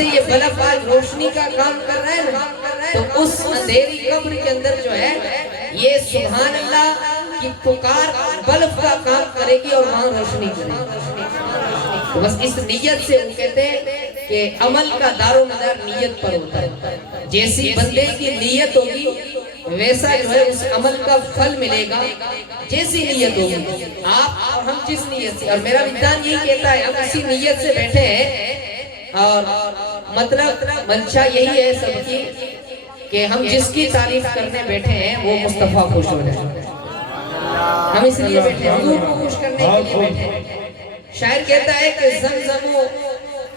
جیسے یہ بلب آج روشنی کا کام کر رہا ہے نا، تو اس اندھیری قبر کے اندر جو ہے یہ سبحان اللہ کی پکار بلب کا کام کرے گی اور وہاں روشنی کرے گی۔ تو بس اس نیت سے وہ کہتے ہیں کہ عمل کا دار و مدار نیت پر ہوتا ہے، جیسی بندے کی نیت ہوگی ویسا جو ہے اس عمل کا پھل ملے گا، جیسی نیت ہوگی۔ آپ اور ہم جس نیت سے، اور میرا وجدان یہی کہتا ہے ہم اسی نیت سے بیٹھے ہیں، اور مطلب منشا یہی ہے سب کی کہ ہم جس کی تعریف کرنے بیٹھے ہیں وہ مصطفیٰ خوش ہو جائے۔ ہم اس لیے بیٹھے ہیں، حضور کو خوش کرنے کے لیے بیٹھے ہیں۔ شاعر کہتا ہے کہ زمزم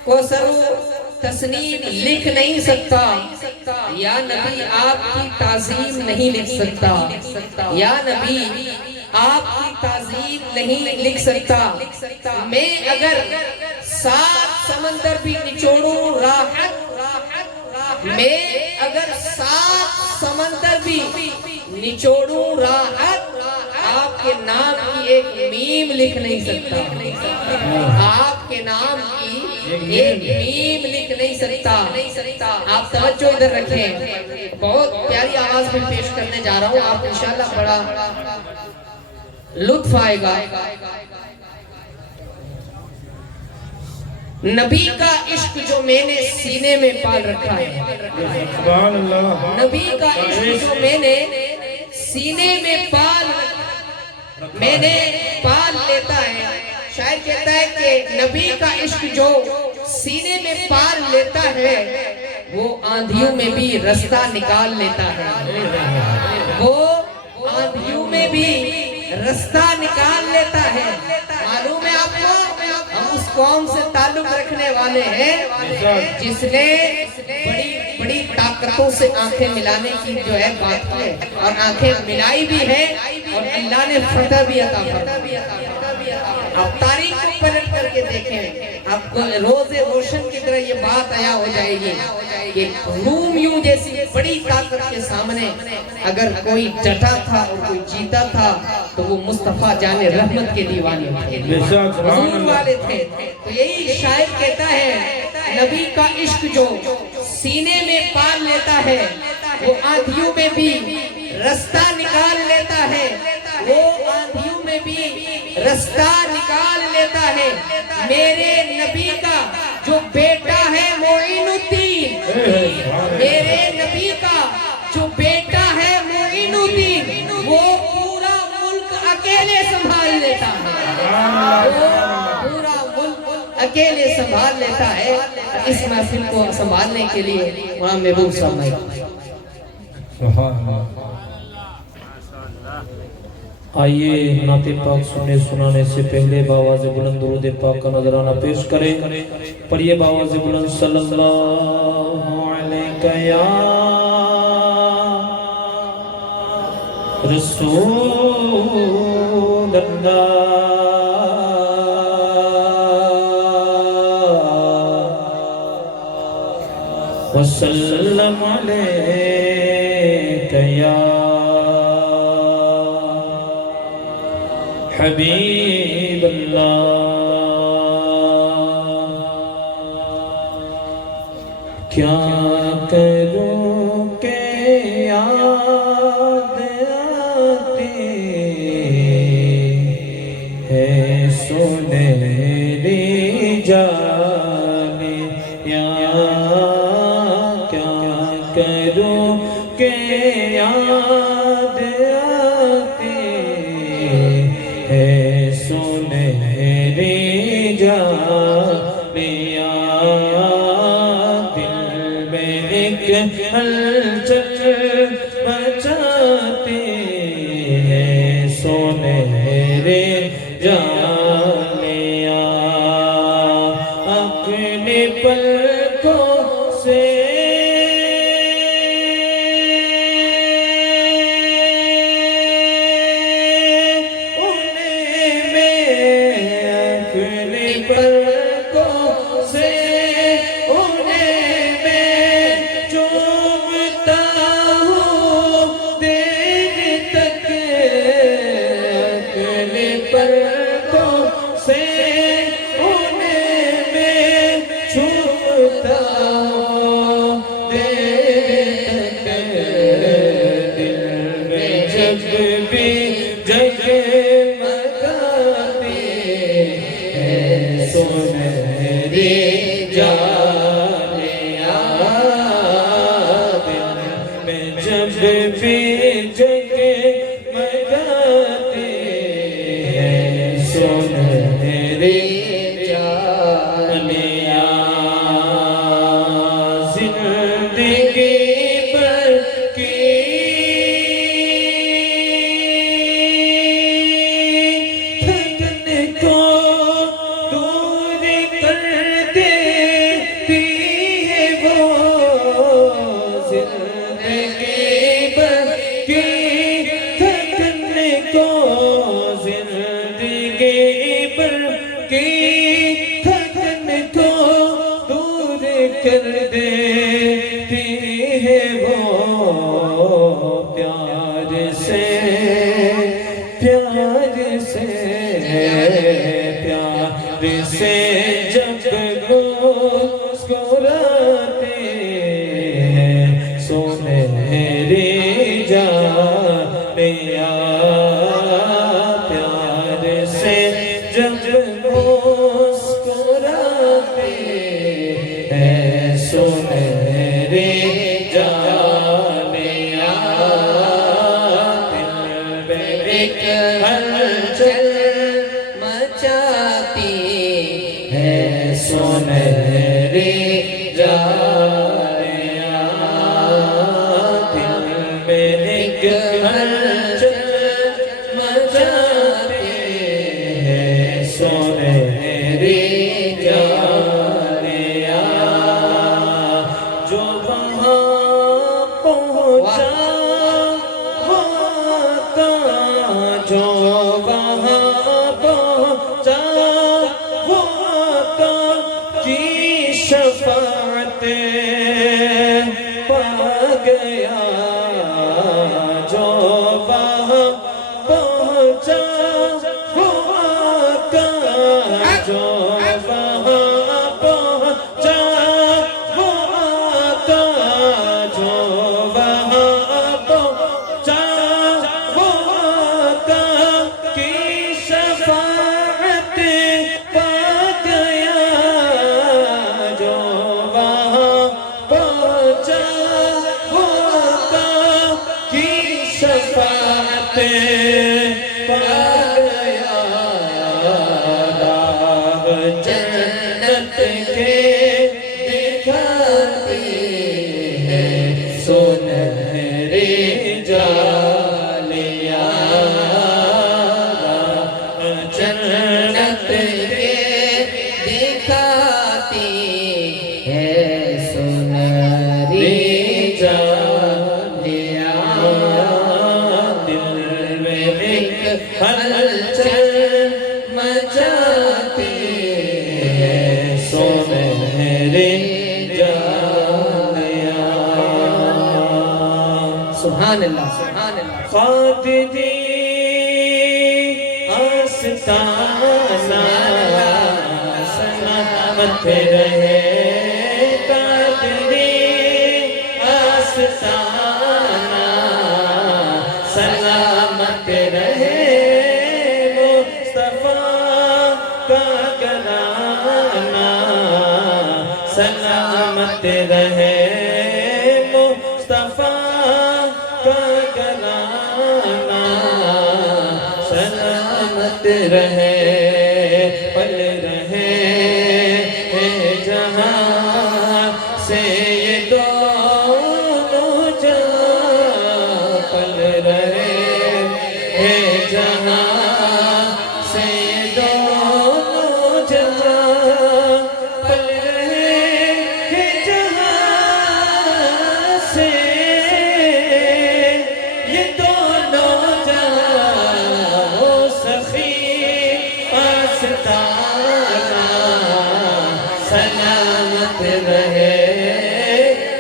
کو سرو تسنیم لکھ نہیں سکتا، یا نبی آپ کی تعظیم نہیں لکھ سکتا، یا نبی آپ کی تعظیم نہیں لکھ سکتا۔ میں اگر 7 سمندر بھی نچوڑوں راحت، میں اگر 7 سمندر بھی نچوڑوں راحت، آپ کے نام کی ایک میم لکھ نہیں سکتا، آپ کے نام کی ایک میم لکھ نہیں سکتا۔ آپ توجہ ادھر رکھیں، بہت پیاری آواز میں پیش کرنے جا رہا ہوں، آپ انشاءاللہ بڑا لطف آئے گا۔ نبی کا عشق جو میں نے سینے میں پال رکھا ہے، نبی کا عشق جو میں نے سینے میں پال میں نے پال لیتا ہے۔ شاعر کہتا ہے کہ نبی کا عشق جو سینے میں پال لیتا ہے وہ آندھیوں میں بھی رستہ نکال لیتا ہے، وہ آندھیوں میں بھی رستہ نکال لیتا ہے۔ معلوم ہے آپ کو ہم اس قوم سے تعلق رکھنے والے ہیں جس نے بڑی بڑی طاقتوں سے آنکھیں ملانے کی جو ہے بات کی ہے، اور آنکھیں ملائی بھی ہے اور اللہ نے فتح بھی عطا فرمائی۔ آپ تاریخ کو پلٹ کر کے دیکھیں، آپ کو روز روشن کی طرح یہ بات عیاں ہو جائے گی کہ رومیوں جیسی بڑی طاقت کے سامنے اگر کوئی ڈٹا تھا اور کوئی جیتا تھا تو وہ مصطفیٰ جان رحمت کے دیوانے تھے، حضور والے تھے۔ تو یہی شاعر کہتا ہے نبی کا عشق جو سینے میں پال لیتا ہے وہ آندھیوں میں بھی رستہ نکال لیتا ہے، وہ آندھیوں میں بھی رستہ نکال لیتا ہے۔ میرے نبی کا جو بیٹا ہے معین الدین، میرے نبی کا جو بیٹا ہے معین الدین، وہ پورا ملک اکیلے سنبھال لیتا ہے، وہ پورا ملک اکیلے سنبھال لیتا ہے۔ اس محفل کو سنبھالنے کے لیے وہاں محبوب صاحب آئے۔ آئیے نعت پاک سننے سنانے سے پہلے باواز بلند درود پاک کا نظرانہ پیش کریں، پڑھیے باواز بلند صلی اللہ علیہ یا رسول اللہ وسلم علیہ یا حبیب اللہ۔ کیا کروں کہ یاد آتی ہے سنہری جانیاں، کیا کروں کہ یاد آتی ہے سنہری جانیاں، دل میں ایک ہلچل مچاتی ہے سنہری جانیاں، اپنے پلکوں سے کر دیتی ہے وہ پیار سے پیار سے پیار سے جب مسکراتے ہیں سنہری جانیاں پیار سے جب مسکراتے ہیں سنہری جانیاں دل میں ایک ہلچل مچاتی ہے سنہری جانیاں دل میں ایک ہلچل مچاتی ہے سنہری جانیاں جو وہاں پہنچا ہوتا جو وہاں پہنچا ہوتا کی شفاعت پا گیا جو وہاں پہنچا ہوتا جو وہاں پہنچا ہوتا جو وہاں پہنچا ہوتا کی شفاعت پا گیا جو وہاں پہنچا ہوتا کی شفاعت پا گیا راہ جنت کے دکھاتی ہے سنہری جانیاں راہ جنت کے دکھاتی ہے سنہری جانیاں دل میں ایک ہلچل مچاتی ہے سنہری جانیاں سبحان اللہ سبحان اللہ خاطری آستانہ سلامت رہے قادری آستانہ سلامت رہے مصطفیٰ کا گھرانہ سلامت رہے مصطفیٰ کا گھرانہ سلامت رہے پل رہے جہاں سے یہ دونوں جہاں پل رہے جہاں سے یہ دونوں جہاں پل رہے جہاں سے یہ دونوں جہاں وہ سخی آستانہ سلامت رہے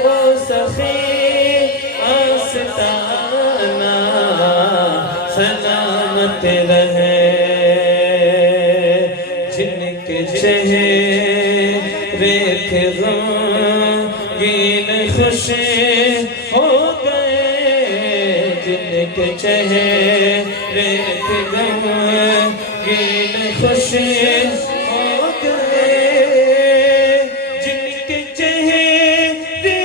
وہ سخی آستانہ سلامت رہے جن کے چہرے تھے غمگین خوش ہو گئے جن کے چہرے تھے غمگین خوش ہو گئے جن کے چہرے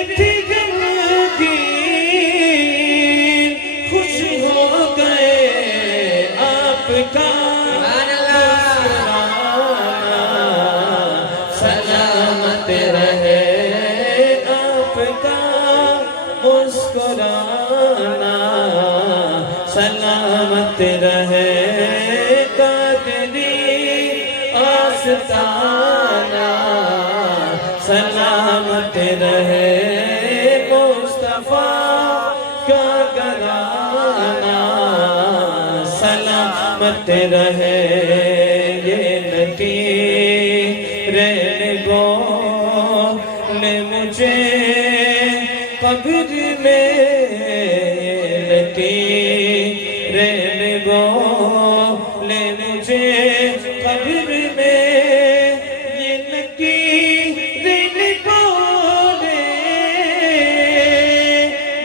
تھے غمگین خوش ہو گئے آپ کا سلامت رہے آپ کا مسکرانا سلامت رہے قادری آستانہ سلامت رہے مصطفیٰ کا گھرانہ سلامت رہے یہ نکیر نگو نے مجھ مجھے قبر میں لکیریں نگولے مجھے قبر میں یہ لکیریں نگولے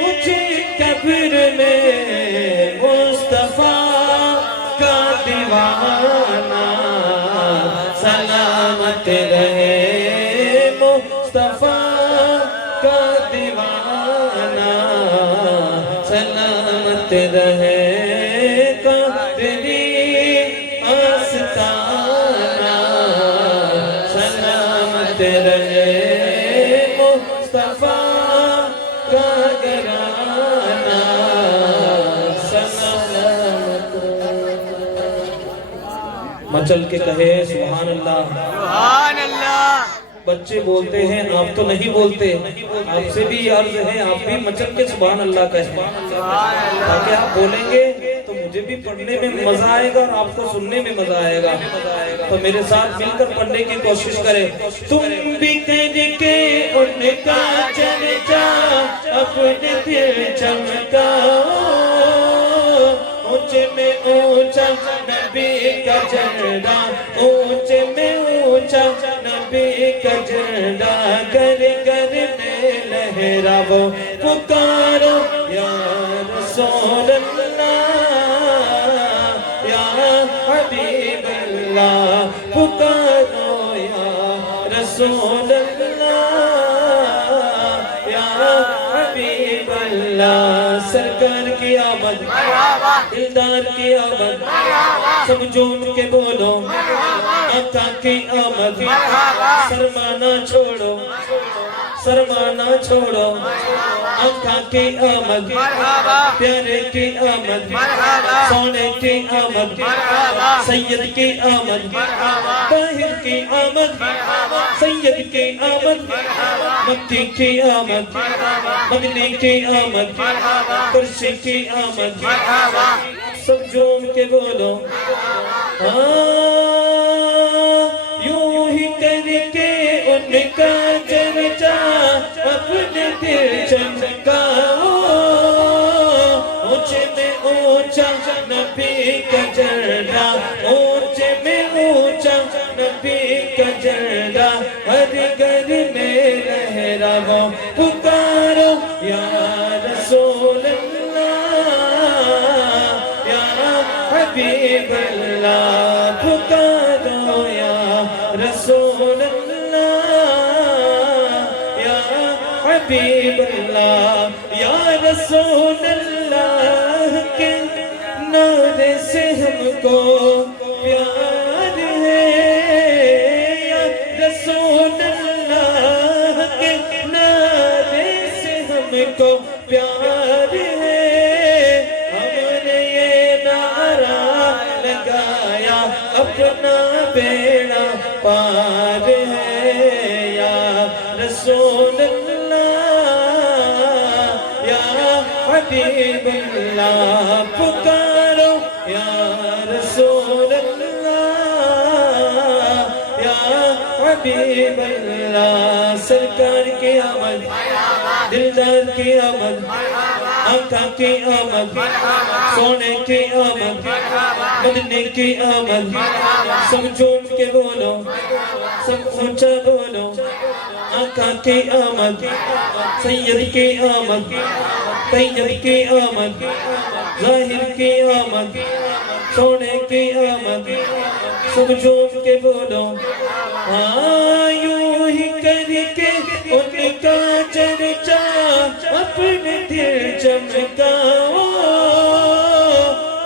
مجھے قبر میں مصطفیٰ کا دیوانہ سلامت رہے مصطفیٰ کا دیوانہ سلامت رہے قدری آستانہ سلامت رہے مصطفیٰ کا گھرانہ سلامت مچل کے کہے سبحان اللہ سبحان اللہ. بچے بولتے ہیں آپ تو نہیں بولتے آپ سے بھی عرض ہے آپ بھی مچل کے سبحان اللہ کہیں تاکہ آپ بولیں گے تو مجھے بھی پڑھنے میں مزہ آئے گا اور آپ کو سننے میں مزہ آئے گا تو میرے ساتھ مل کر پڑھنے کی کوشش کریں تم بھی کر کے ان کا چرچا اپنے دل چمکاؤ اونچے میں اونچا نبی کا جھنڈا اونچے میں اونچا نبی کا جھنڈا گھر گھر میں لہراؤ پکارو یا رسول اللہ یا حبیب اللہ پکارو یا رسول اللہ یا حبیب اللہ سرکار کی آمد دلدار کی آمد سب جھوم کے بولو آقا کی آمد سرمانا چھوڑو سرمانا چھوڑو آقا کی آمد پیارے کی آمد سونے کی آمد سید کی آمد طاہر کی آمد سید کی آمد مکی کی آمد مدنی کی آمد کرشی کی آمد سب جھوم کے بولو یوں ہی کر کے ان کا چرچا اپنے دل چمکاؤ اونچے میں اونچا نبی کا جھنڈا اونچے میں اونچا نبی کا جھنڈا ہر گھر میں لہراؤ پکارو یا رسول حبیب اللہ پکارو یا رسول اللہ یا حبیب اللہ یا رسول اللہ کے نعرے سے ہم کو پیار ہے یا رسول اللہ کے نعرے سے ہم کو پیار ہے اپنا بیڑا پار ہے یا رسول اللہ یا حبیب اللہ پکارو یا رسول اللہ یا حبیب اللہ سرکار کی آمد دلدار کی آمد آقا کی آمد سونے کی آمد مدنی کی آمد سب جھوم کے بولو سب اونچا بولو آقا کی آمد سید کی آمد طیب کی آمد ظاہر کی آمد سونے کی آمد سب جھوم کے بولو یوں ہی کر کے ان کا چرچا اپنے دل چمکاؤ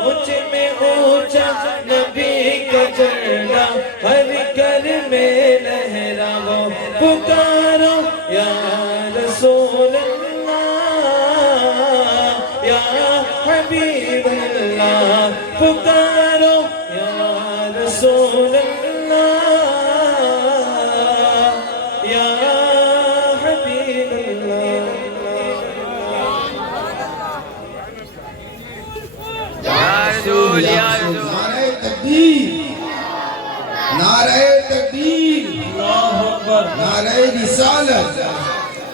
اونچے میں اونچا نبی کا جھنڈا ہر گھر میں لہراؤ پکارو یا رسول اللہ یا حبیب اللہ پکارو یا رسول اللہ یا حبیب اللہ نعرہ تکبیر نعرہ تکبیر نعرہ رسالت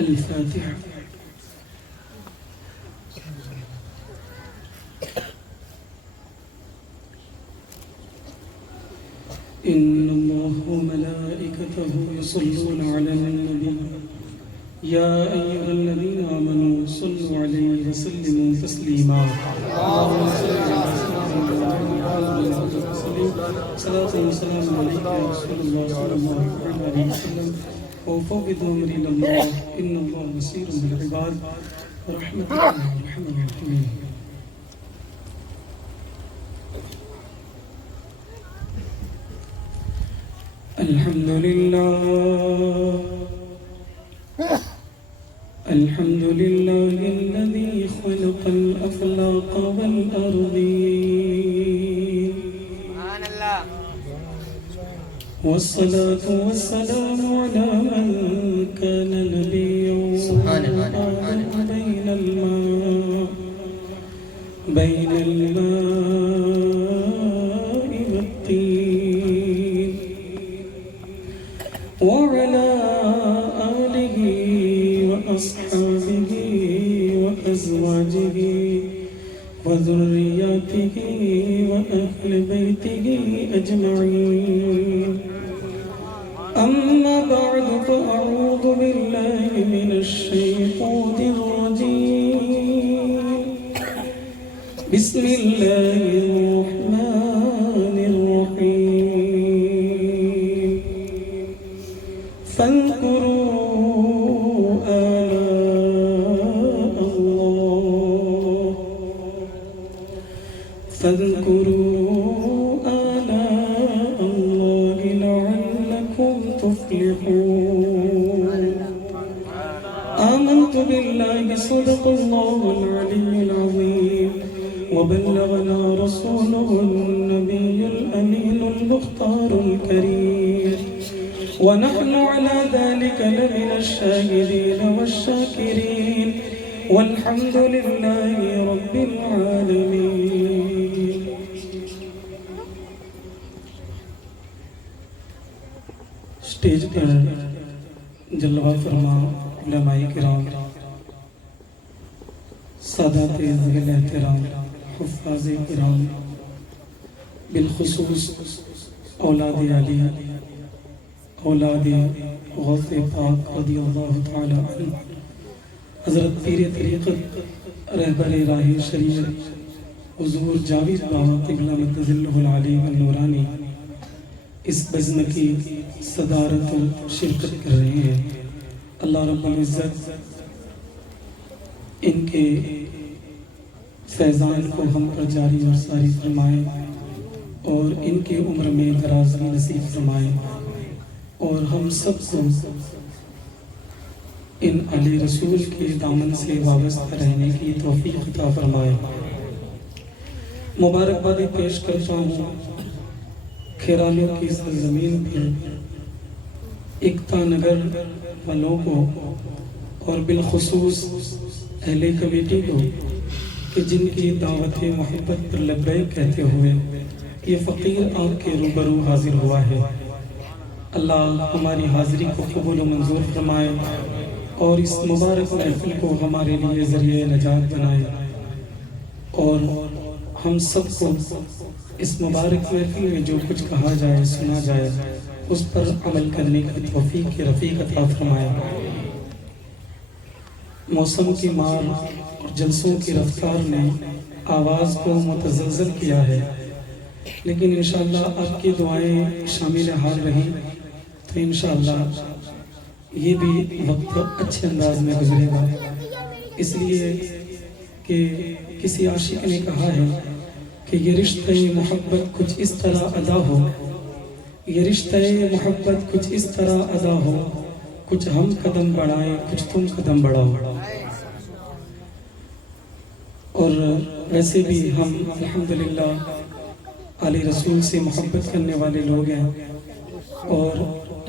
الفاتحة. إن الله وملائكته يصلون على النبي يا أيها الذين آمنوا صلوا عليه وسلموا تسليما. اللهم صل على سيدنا محمد صلاة وسلام عليك يا رسول الله صلى الله عليه وسلم وأفوض أمري إلى الله إن الله بصير بالعباد ورحمتك أرحم الراحمين. الحمد لله الذي خلق الأفلاق والأرضين. سبحان الله. والصلاة والسلام على من كان نبيا وآدم بين الماء والطين وعلى آله وأصحابه وأزواجه وذرياته وأهل بيته أجمعين. أما بعد فأعوذ بالله من الشيطان الرجيم. بسم الله الرحمن الرحيم. فاذكروا آلاء الله لعلكم تفلحون. آمنت بالله صدق الله العلي العظيم وبلغنا رسوله النبي الأمين المختار الكريم ونحن على ذلك لمن الشاهدين والشاكرين والحمد لله رب العالمين. اسٹیج پر جلوہ فرما علماء کرام، سادات ذوی الاحترام، حفاظ کرام، بالخصوص اولاد علی، اولاد غوث پاک رضی اللہ تعالی عنہ، حضرت پیر طریقت رہبر راہ شریعت حضور جاوید بابا قبلہ مدظلہ العلی النورانی اس بزم کی صدارت و شرکت کر رہے ہیں. اللہ رب العزت ان کے فیضان کو ہم پر جاری اور ساری فرمائیں اور ان کی عمر میں درازی نصیب فرمائیں اور ہم سب کو ان علی رسول کے دامن سے وابستہ رہنے کی توفیق عطا فرمائیں. مبارکبادی پیش کرتا ہوں کھیرانوں کی سرزمین پر ایکتا نگر والوں کو اور بالخصوص اہل کمیٹی کو کہ جن کی دعوت محبت پر لبیک کہتے ہوئے یہ فقیر آپ کے روبرو حاضر ہوا ہے. اللہ ہماری حاضری کو قبول و منظور فرمائے اور اس مبارک محفل کو ہمارے لیے ذریعہ نجات بنائے اور ہم سب کو اس مبارک محفل میں جو کچھ کہا جائے سنا جائے اس پر عمل کرنے کی توفیق کی رفیق عطا فرمائے. موسم کی مار اور جلسوں کی رفتار نے آواز کو متزلزل کیا ہے، لیکن انشاءاللہ آپ کی دعائیں شامل حال رہیں تو انشاءاللہ یہ بھی وقت اچھے انداز میں گزرے گا. اس لیے کہ کسی عاشق نے کہا ہے کہ یہ رشتہ محبت کچھ اس طرح ادا ہو، یہ رشتہ محبت کچھ اس طرح ادا ہو، کچھ ہم قدم بڑھائیں کچھ تم قدم بڑھاؤ. اور ویسے بھی ہم الحمدللہ علی رسول سے محبت کرنے والے لوگ ہیں اور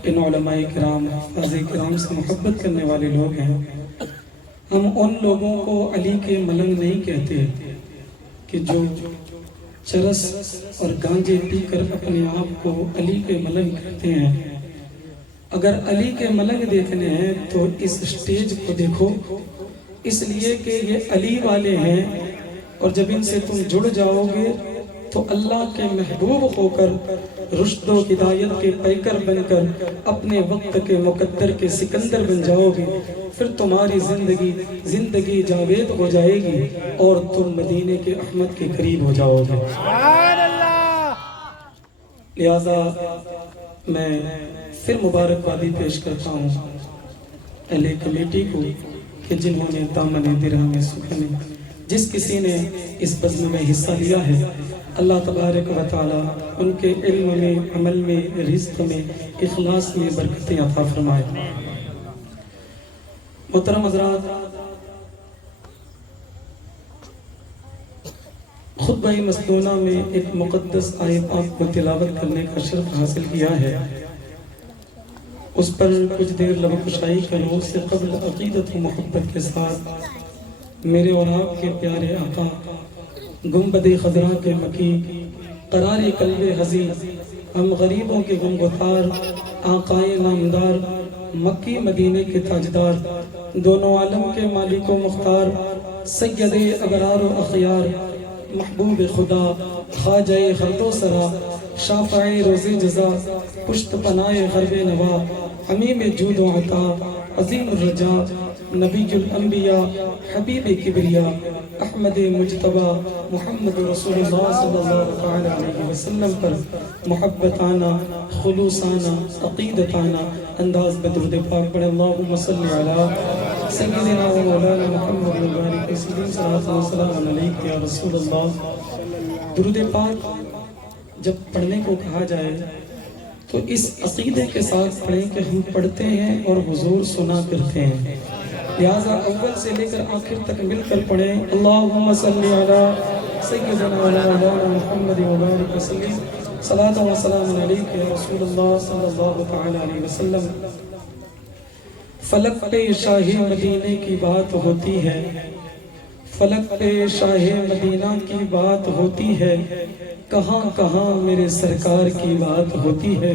ان علماء کرام حفاظ کرام سے محبت کرنے والے لوگ ہیں. ہم ان لوگوں کو علی کے ملنگ نہیں کہتے کہ جو چرس اور گانجے پی کر اپنے آپ کو علی کے ملنگ کہتے ہیں۔ اگر علی کے ملنگ دیکھنے ہیں تو اس سٹیج کو دیکھو، اس لیے کہ یہ علی والے ہیں، اور جب ان سے تم جڑ جاؤ گے تو اللہ کے محبوب ہو کر رشد و ہدایت کے پیکر بن کر اپنے وقت کے مقدر کے سکندر بن جاؤ گے، پھر تمہاری زندگی جاوید ہو جائے گی اور تم مدینے کے احمد کے قریب ہو جاؤ گے۔ لہذا میں پھر مبارکبادی پیش کرتا ہوں اہل کمیٹی کو کہ جنہوں نے دامن درہم سکھنے، جس کسی نے اس بزم میں حصہ لیا ہے، اللہ تبارک و تعالی ان کے علم میں، عمل میں، رزق میں، اخلاص میں برکتیں عطا فرمائے۔ محترم حضرات، خطبہ مسنونہ میں ایک مقدس آیت پاک کو تلاوت کرنے کا شرف حاصل کیا ہے، اس پر کچھ دیر لب کشائی کروں۔ اس سے قبل عقیدت و محبت کے ساتھ میرے اور آپ کے پیارے آقا گنبد خضرا کے مکی، قرار قلب حزین، ہم غریبوں کے غمگسار، آقائے نامدار، مکی مدینے کے تاجدار، دونوں عالم کے مالک و مختار، سید ابرار و اخیار، محبوب خدا، خواجہ خلد و سرا، شافع روز جزا، پشت پناہ غرب نوا، حمیم جود و عطا، عظیم الرجا، نبی الانبیاء، حبیب کبریا، احمد مجتبی، محمد رسول اللہ صلی اللہ علیہ وسلم پر محبتانہ، خلوصانہ، عقیدتانہ انداز میں درود پاک پڑھیں۔ اللہم صلی علی سیدنا و مولانا محمد وبارک وسلم، صلاۃ و سلام علیک یا رسول اللہ۔ درود پاک جب پڑھنے کو کہا جائے تو اس عقیدے کے ساتھ پڑھیں کہ ہم پڑھتے ہیں اور حضور سنا کرتے ہیں، لہذا اول سے لے کر آخر تک مل کر پڑھیں۔ اللہم صلی علی سیدنا و مولانا محمد وبارک وسلم، صلاۃ و سلام علیک یا رسول اللہ صلی اللہ تعالی علیہ وسلم۔ فلک پہ شاہ مدینے کی بات ہوتی ہے، فلک پہ شاہ مدینہ کی بات ہوتی ہے، کہاں کہاں میرے سرکار کی بات ہوتی ہے۔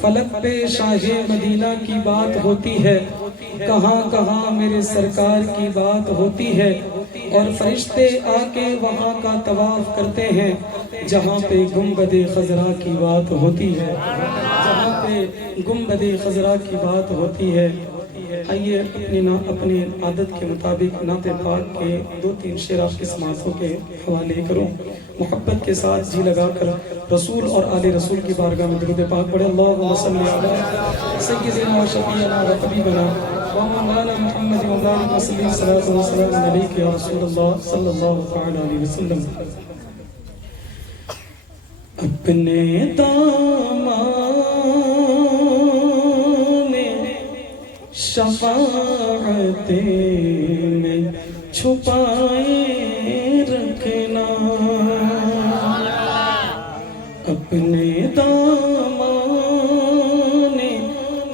فلک پہ شاہ مدینہ کی بات ہوتی ہے، کہاں کہاں میرے سرکار کی بات ہوتی ہے، اور فرشتے آ کے وہاں کا طواف کرتے ہیں جہاں پہ گنبد خضرا کی بات ہوتی ہے، جہاں پہ گنبد خضرا کی بات ہوتی ہے۔ آئیے اپنی عادت کے مطابق نعت پاک کے 2-3 شعر آپ کے سماعتوں کے حوالے کروں، محبت کے ساتھ جی لگا کر رسول اور آل رسول کی بارگاہ میں درود پاک پڑھیں۔ اللہم صلی علی سیدنا و شفیعنا و حبیبنا و مولانا محمد وبارک وسلم، صلاۃ و سلام علیک یا رسول اللہ صلی اللہ تعالی علیہ وسلم۔ اپنے دامان شفاعت میں چھپائے رکھنا، اپنے دامان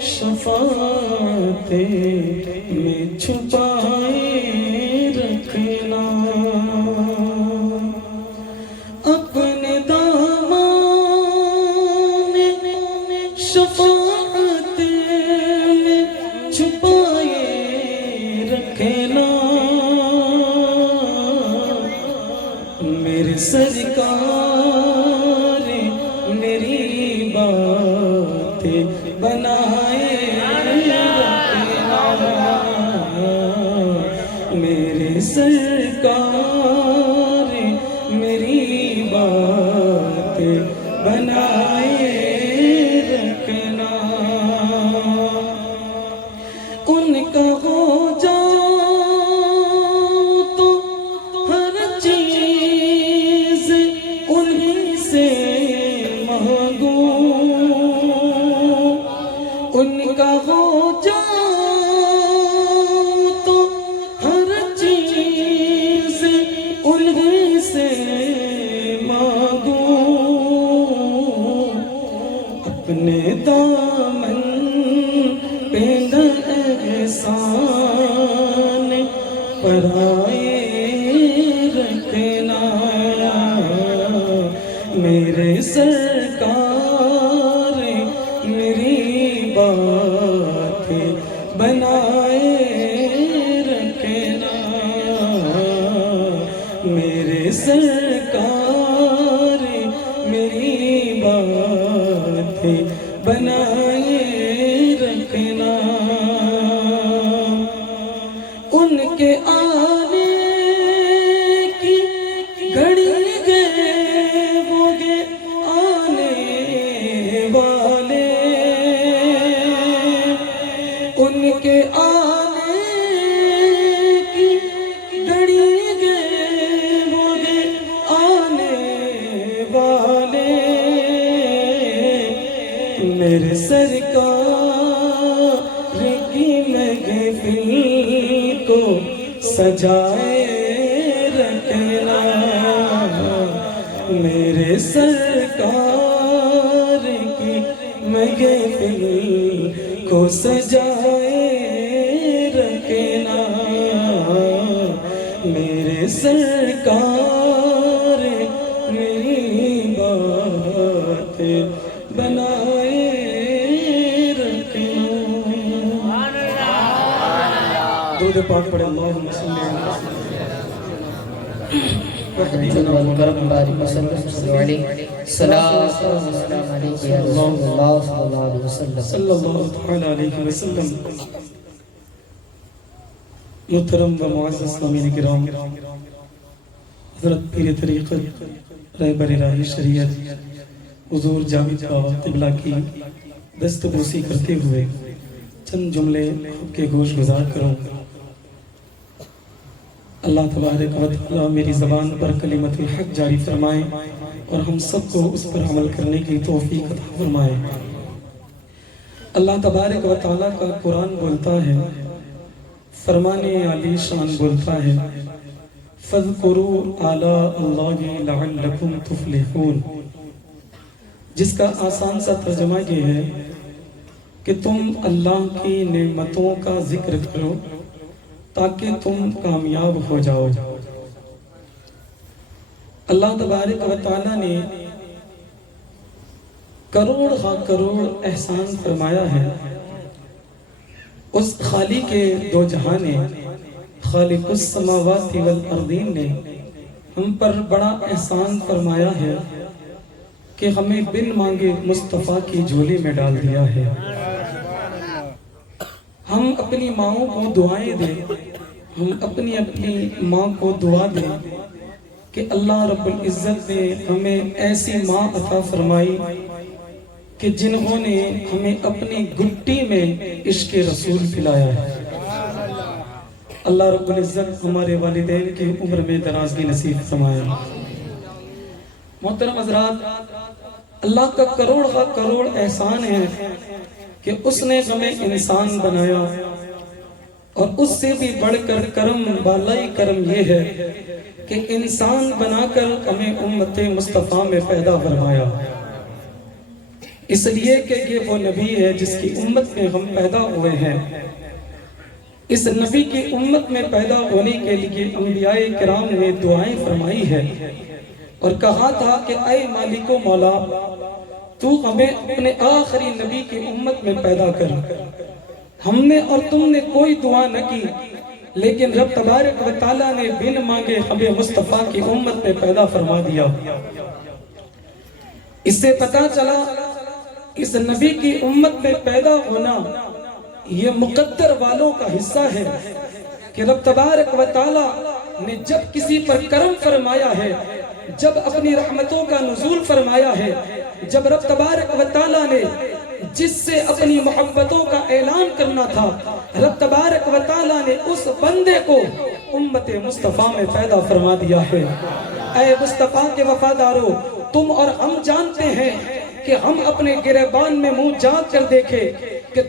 شفاعت میں چھپائے رکھنا، اپنے دامان شفاعت میں چھپائے رکھنا، میرے سرکار میری بات بنائے رکھنا، میرے سرکار میری بات بنائے رکھنا، ان کا ہو جاؤ تو ہر چیز انہیں سے مانگو، ان کا ہو جاؤ تو ہر چیز پرائے رکھنا، میرے سرکار میری بات بنائے رکھنا، میرے سرکار میری بات بنائے رکھنا، ان کے آنے کی گھڑی گئے وہ گے آنے والے، ان کے آنے کی گھڑی گئے وہ گے آنے والے، میرے سرکار کی محفل کو سجائے رکھنا، میرے سرکار کی محفل کو سجائے رکھنا، میرے سرکار میری بات بنائے رکھنا۔ درود پاک پڑھے اللہم صلی علی کرم بارک وسلم صلی اللہ علیہ صلاۃ و سلام علیہ یا رسول اللہ صلی اللہ علیہ وسلم صلی اللہ تعالی علیہ وسلم۔ محترم و معزز سامعین کرام، حضرت پیر طریقت رہبر راہ شریعت حضور جاوید بابا قبلہ کی دستبوسی کرتے ہوئے چند جملے آپ کے گوش گزار کروں۔ اللہ تبارک و تعالی میری زبان پر کلمت الحق جاری فرمائے اور ہم سب کو اس پر عمل کرنے کی توفیق عطا فرمائے۔ اللہ تبارک و تعالی کا قرآن بولتا ہے، فرمان علی شان بولتا ہے، فَاذْكُرُوا آلَاءَ اللَّهِ لَعَلَّكُمْ تُفْلِحُونَ، جس کا آسان سا ترجمہ یہ ہے کہ تم اللہ کی نعمتوں کا ذکر کرو تاکہ تم کامیاب ہو جاؤ۔ اللہ تبارک و تعالیٰ نے کروڑ ہا کروڑ احسان فرمایا ہے۔ اس خالق کے دو جہاں نے، خالق السماوات والارضین نے ہم پر بڑا احسان فرمایا ہے کہ ہمیں بن مانگے مصطفیٰ کی جھولی میں ڈال دیا ہے۔ ہم اپنی ماؤں کو دعائیں دیں، ہم اپنی ماں کو دعا دیں کہ اللہ رب العزت نے ہمیں ایسی ماں عطا فرمائی کہ جنہوں نے ہمیں اپنی گٹی میں عشق رسول پلایا ہے۔ اللہ رب العزت ہمارے والدین کی عمر میں درازگی نصیب فرمائے۔ محترم حضرات، اللہ کا کروڑ کا کروڑ احسان ہے کہ اس نے ہمیں انسان بنایا، اور اس سے بھی بڑھ کر کرم، بالائی کرم یہ ہے کہ انسان بنا کر ہمیں امت مصطفیٰ میں پیدا فرمایا، اس لیے کہ یہ وہ نبی ہے جس کی امت میں ہم پیدا ہوئے ہیں۔ اس نبی کی امت میں پیدا ہونے کے لیے انبیاء کرام نے دعائیں فرمائی ہے اور کہا تھا کہ اے مالک و مولا، تو ہمیں اپنے آخری نبی کی امت میں پیدا کر۔ ہم نے اور تم نے کوئی دعا نہ کی، لیکن رب تبارک و تعالیٰ نے بن مانگے ہمیں مصطفیٰ کی امت میں پیدا فرما دیا۔ اس سے پتا چلا اس نبی کی امت میں پیدا ہونا یہ مقدر والوں کا حصہ ہے کہ رب تبارک و تعالیٰ نے جب کسی پر کرم فرمایا ہے، جب اپنی رحمتوں کا نزول فرمایا ہے، جب رب تبارک و تعالیٰ نے جس سے اپنی محبتوں کا اعلان کرنا تھا، رب تبارک و تعالیٰ نے اس بندے کو امت مصطفیٰ میں پیدا فرما دیا ہے۔ اے مصطفیٰ کے وفادارو، تم اور ہم جانتے ہیں کہ ہم اپنے گریبان میں منہ جھانک کر دیکھے کہ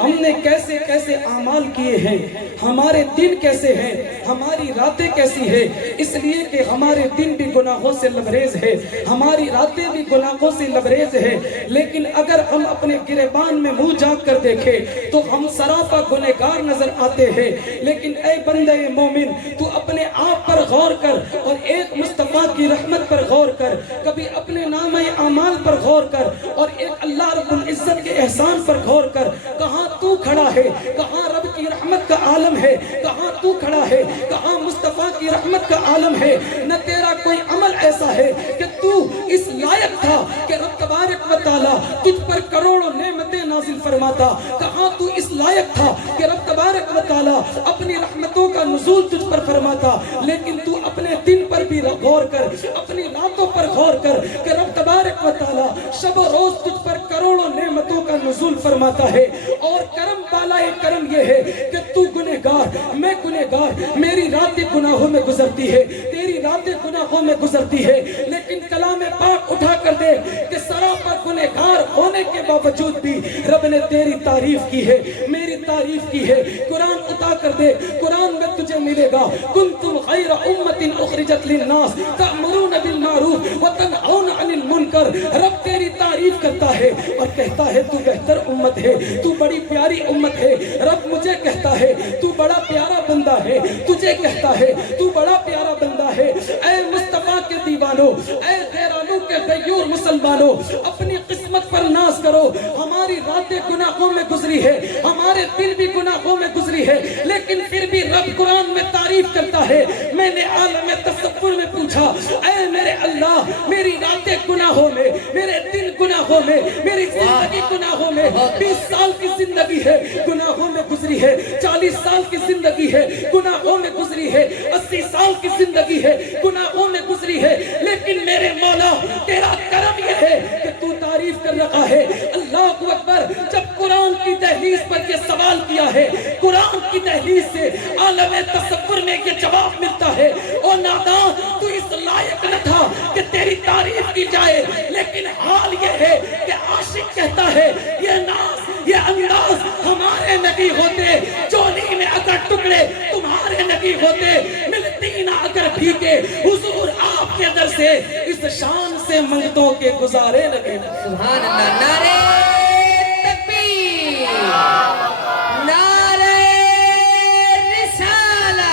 ہم نے کیسے کیسے اعمال کیے ہیں، ہمارے دن کیسے ہیں، ہماری راتیں کیسی ہے؟ اس لیے کہ ہمارے دن بھی گناہوں سے لبریز ہے، ہماری راتیں بھی گناہوں سے لبریز ہے، لیکن اگر ہم اپنے گریبان میں منہ جھانک کر دیکھیں تو ہم سراپا گنہگار نظر آتے ہیں۔ لیکن اے بندہ مومن، تو اپنے آپ پر غور کر اور ایک مصطفیٰ کی رحمت پر غور کر، کبھی اپنے نامہ اعمال پر غور کر اور ایک اللہ رب العزت کے احسان پر غور کر۔ کہاں تو کھڑا ہے، کہاں رب کی رحمت کا عالم ہے، کہاں تو کھڑا ہے، کہاں مصطفیٰ کی رحمت کا عالم ہے۔ نہ تیرا کوئی عمل ایسا ہے کہ تو اس لائق تھا کہ رب تبارک و تعالی تجھ پر کروڑوں نعمتیں نازل فرماتا، کہاں تو اس لائق تھا کہ رب تبارک و تعالی اپنی رحمتوں کا نزول تجھ پر فرماتا، لیکن تو اپنے دن پر بھی غور کر، اپنی راتوں پر غور کر کہ رب تبارک و تعالی شب و روز تجھ پر کروڑوں نعمتوں کا نزول فرماتا ہے۔ اور کرم والا کرم یہ ہے کہ تو گنہگار، میں گنہگار، میری راتیں گناہوں میں گزرتی ہے، تیری راتیں گناہوں میں گزرتی ہے، لیکن کلام پاک اٹھا کر دے کہ سراپا گنہگار ہونے کے باوجود بھی رب نے تیری تعریف کی ہے، میری تعریف کی ہے۔ قرآن اٹھا کر دے، قرآن میں تجھے ملے گا کنتم خیر امت اخرجت للناس تأمرون بالمعروف وتنہون عن المنکر۔ رب تیری تعریف کرتا ہے اور کہتا ہے تو بہتر امت ہے، تو بڑی پیاری امت ہے۔ رب مجھے کہتا ہے تو بڑا پیارا بندہ ہے، تجھے کہتا ہے تو بڑا پیارا بندہ ہے۔ اے مصطفیٰ کے دیوانوں، اے غیرانوں کے غیور مسلمانوں، اپنی قسمت پر ناز کرو۔ ہماری راتیں گناہوں میں گزری ہے، ہمارے دل بھی گناہوں میں گزری ہے، لیکن پھر بھی رب قرآن میں تعریف کرتا ہے۔ میں نے عالم تصور میں پوچھا، اے میرے اللہ، میری راتیں گناہوں میں، میرے دل گناہوں میں، میری زندگی گناہوں میں، 20 سال کی زندگی ہے گناہوں میں گزری ہے، 40 سال کی زندگی ہے گناہوں میں گزری ہے، 80 سال کی زندگی ہے گناہوں میں گزری ہے، لیکن میرے مولا تیرا کرم یہ ہے کہ تو تعریف کر رہا ہے۔ اللہ اکبر۔ جب قرآن کی دہلیز پر یہ سوال کیا ہے، قرآن کی دہلیز سے عالم تصور میں یہ جواب ملتا ہے، او نادان تو اس لائق نہ تھا کہ تیری تعریف کی جائے، لیکن حال یہ ہے کہ عاشق کہتا ہے یہ ناز، یہ انداز ہمارے نبی ہوتے، چولی میں اگر ٹکڑے تمہارے نبی ہوتے، ملتی نہ اگر بھیگے حضور آپ کے در سے، اس شان سے منگتوں کے گزارے نبی۔ سبحان اللہ۔ نعرہ تکبیر، نعرہ رسالہ،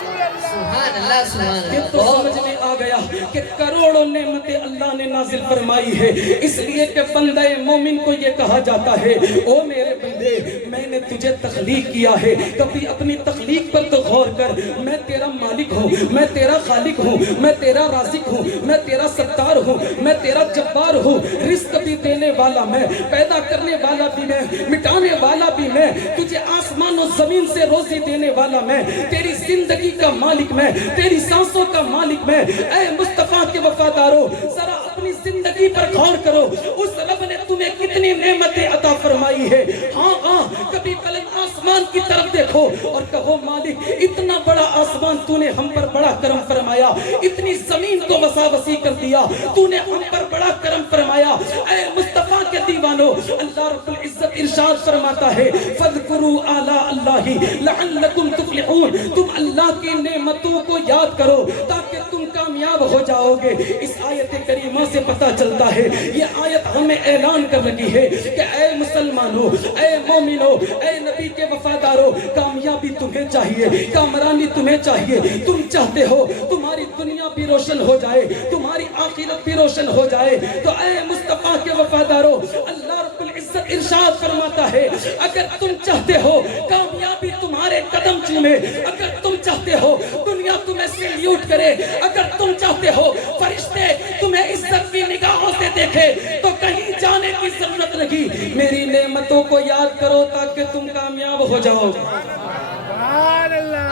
سبحان اللہ سبحان یہ اللہ۔ تو سمجھ میں آ گیا کہ کروڑوں نعمتیں اللہ نے نازل فرمائی ہے، اس لیے کہ بندہ مومن کو یہ کہا جاتا ہے او میرے بندے میں نے تجھے تخلیق کیا ہے، کبھی اپنی تخلیق پر تو غور کر۔ میں تیرا مالک ہوں، میں تیرا خالق ہوں، میں تیرا رازق ہوں، میں تیرا ستار ہوں، میں تیرا جبار ہوں، رزق بھی دینے والا میں، پیدا کرنے والا بھی میں، مٹانے والا بھی میں، تجھے آسمان و زمین سے روزی دینے والا میں، تیری زندگی کا مالک میں، تیری سانسوں کا مالک میں۔ اے مصطفیٰ کے وفاداروں، ذرا اپنی زندگی پر غور کرو، اس رب نے تمہیں کتنی نعمتیں عطا فرمائی ہے۔ ہاں ہاں، کبھی پلک آسمان کی طرف دیکھو اور کہو مالک اتنا بڑا آسمان تو نے ہم پر بڑا کرم فرمایا، اتنی زمین کو وسع وسیع کر دیا، تو نے ہم پر بڑا کرم فرمایا۔ اے مصطفیٰ کے دیوانوں، اللہ رب العزت ارشاد فرماتا ہے فَاذْكُرُوا آلَاءَ اللَّهِ لَعَلَّكُمْ تُفْلِحُونَ، تم اللہ کی نعمتوں کو یاد کرو تاکہ تم کامیاب ہو جاؤ گے۔ اس آیت کریمہ سے پتہ چلتا ہے، یہ آیت ہمیں اعلان کر رہی ہے کہ اے مسلمانوں، اے مومنوں، اے نبی کے وفاداروں، کامیابی تمہیں چاہیے، کامرانی تمہیں چاہیے۔ تم چاہتے ہو تمہاری دنیا بھی روشن ہو جائے، تمہاری آخرت بھی روشن ہو جائے، تو اے مصطفیٰ کے وفاداروں، اللہ رب العزت ارشاد فرماتا ہے اگر تم چاہتے ہو کامیابی تمہارے قدم چومے، اگر تم چاہتے ہو دنیا تمہیں سیلیوٹ کرے، اگر تم چاہتے ہو فرشتے تمہیں عزت کی نگاہوں سے دیکھے، تو کہیں جانے کی ضرورت نہیں، میری نعمتوں کو یاد کرو تاکہ تم کامیاب ہو جاؤ۔ سبحان اللہ۔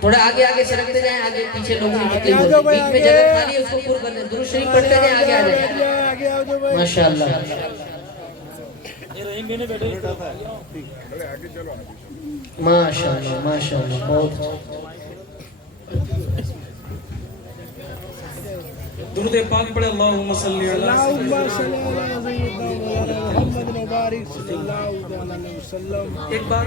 تھوڑا آگے آگے سرکتے جائیں، آگے پیچھے لوگوں کی تکلیف ہوتی ہے، بیچ میں جگہ خالی ہے اس کو پور کر دیں، درود شریف پڑھتے جائیں، آگے آ جائیں۔ ماشاءاللہ ماشاءاللہ ماشاءاللہ، بہت درود پاک پڑھے اللہم صلی علی محمد مبارک صلی اللہ علیہ وسلم۔ ایک بار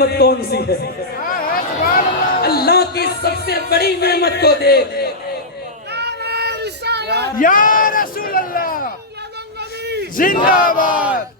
نعمت کون سی ہے؟ اللہ کی سب سے بڑی نعمت کو دیکھ. یا رسول اللہ زندہ باد.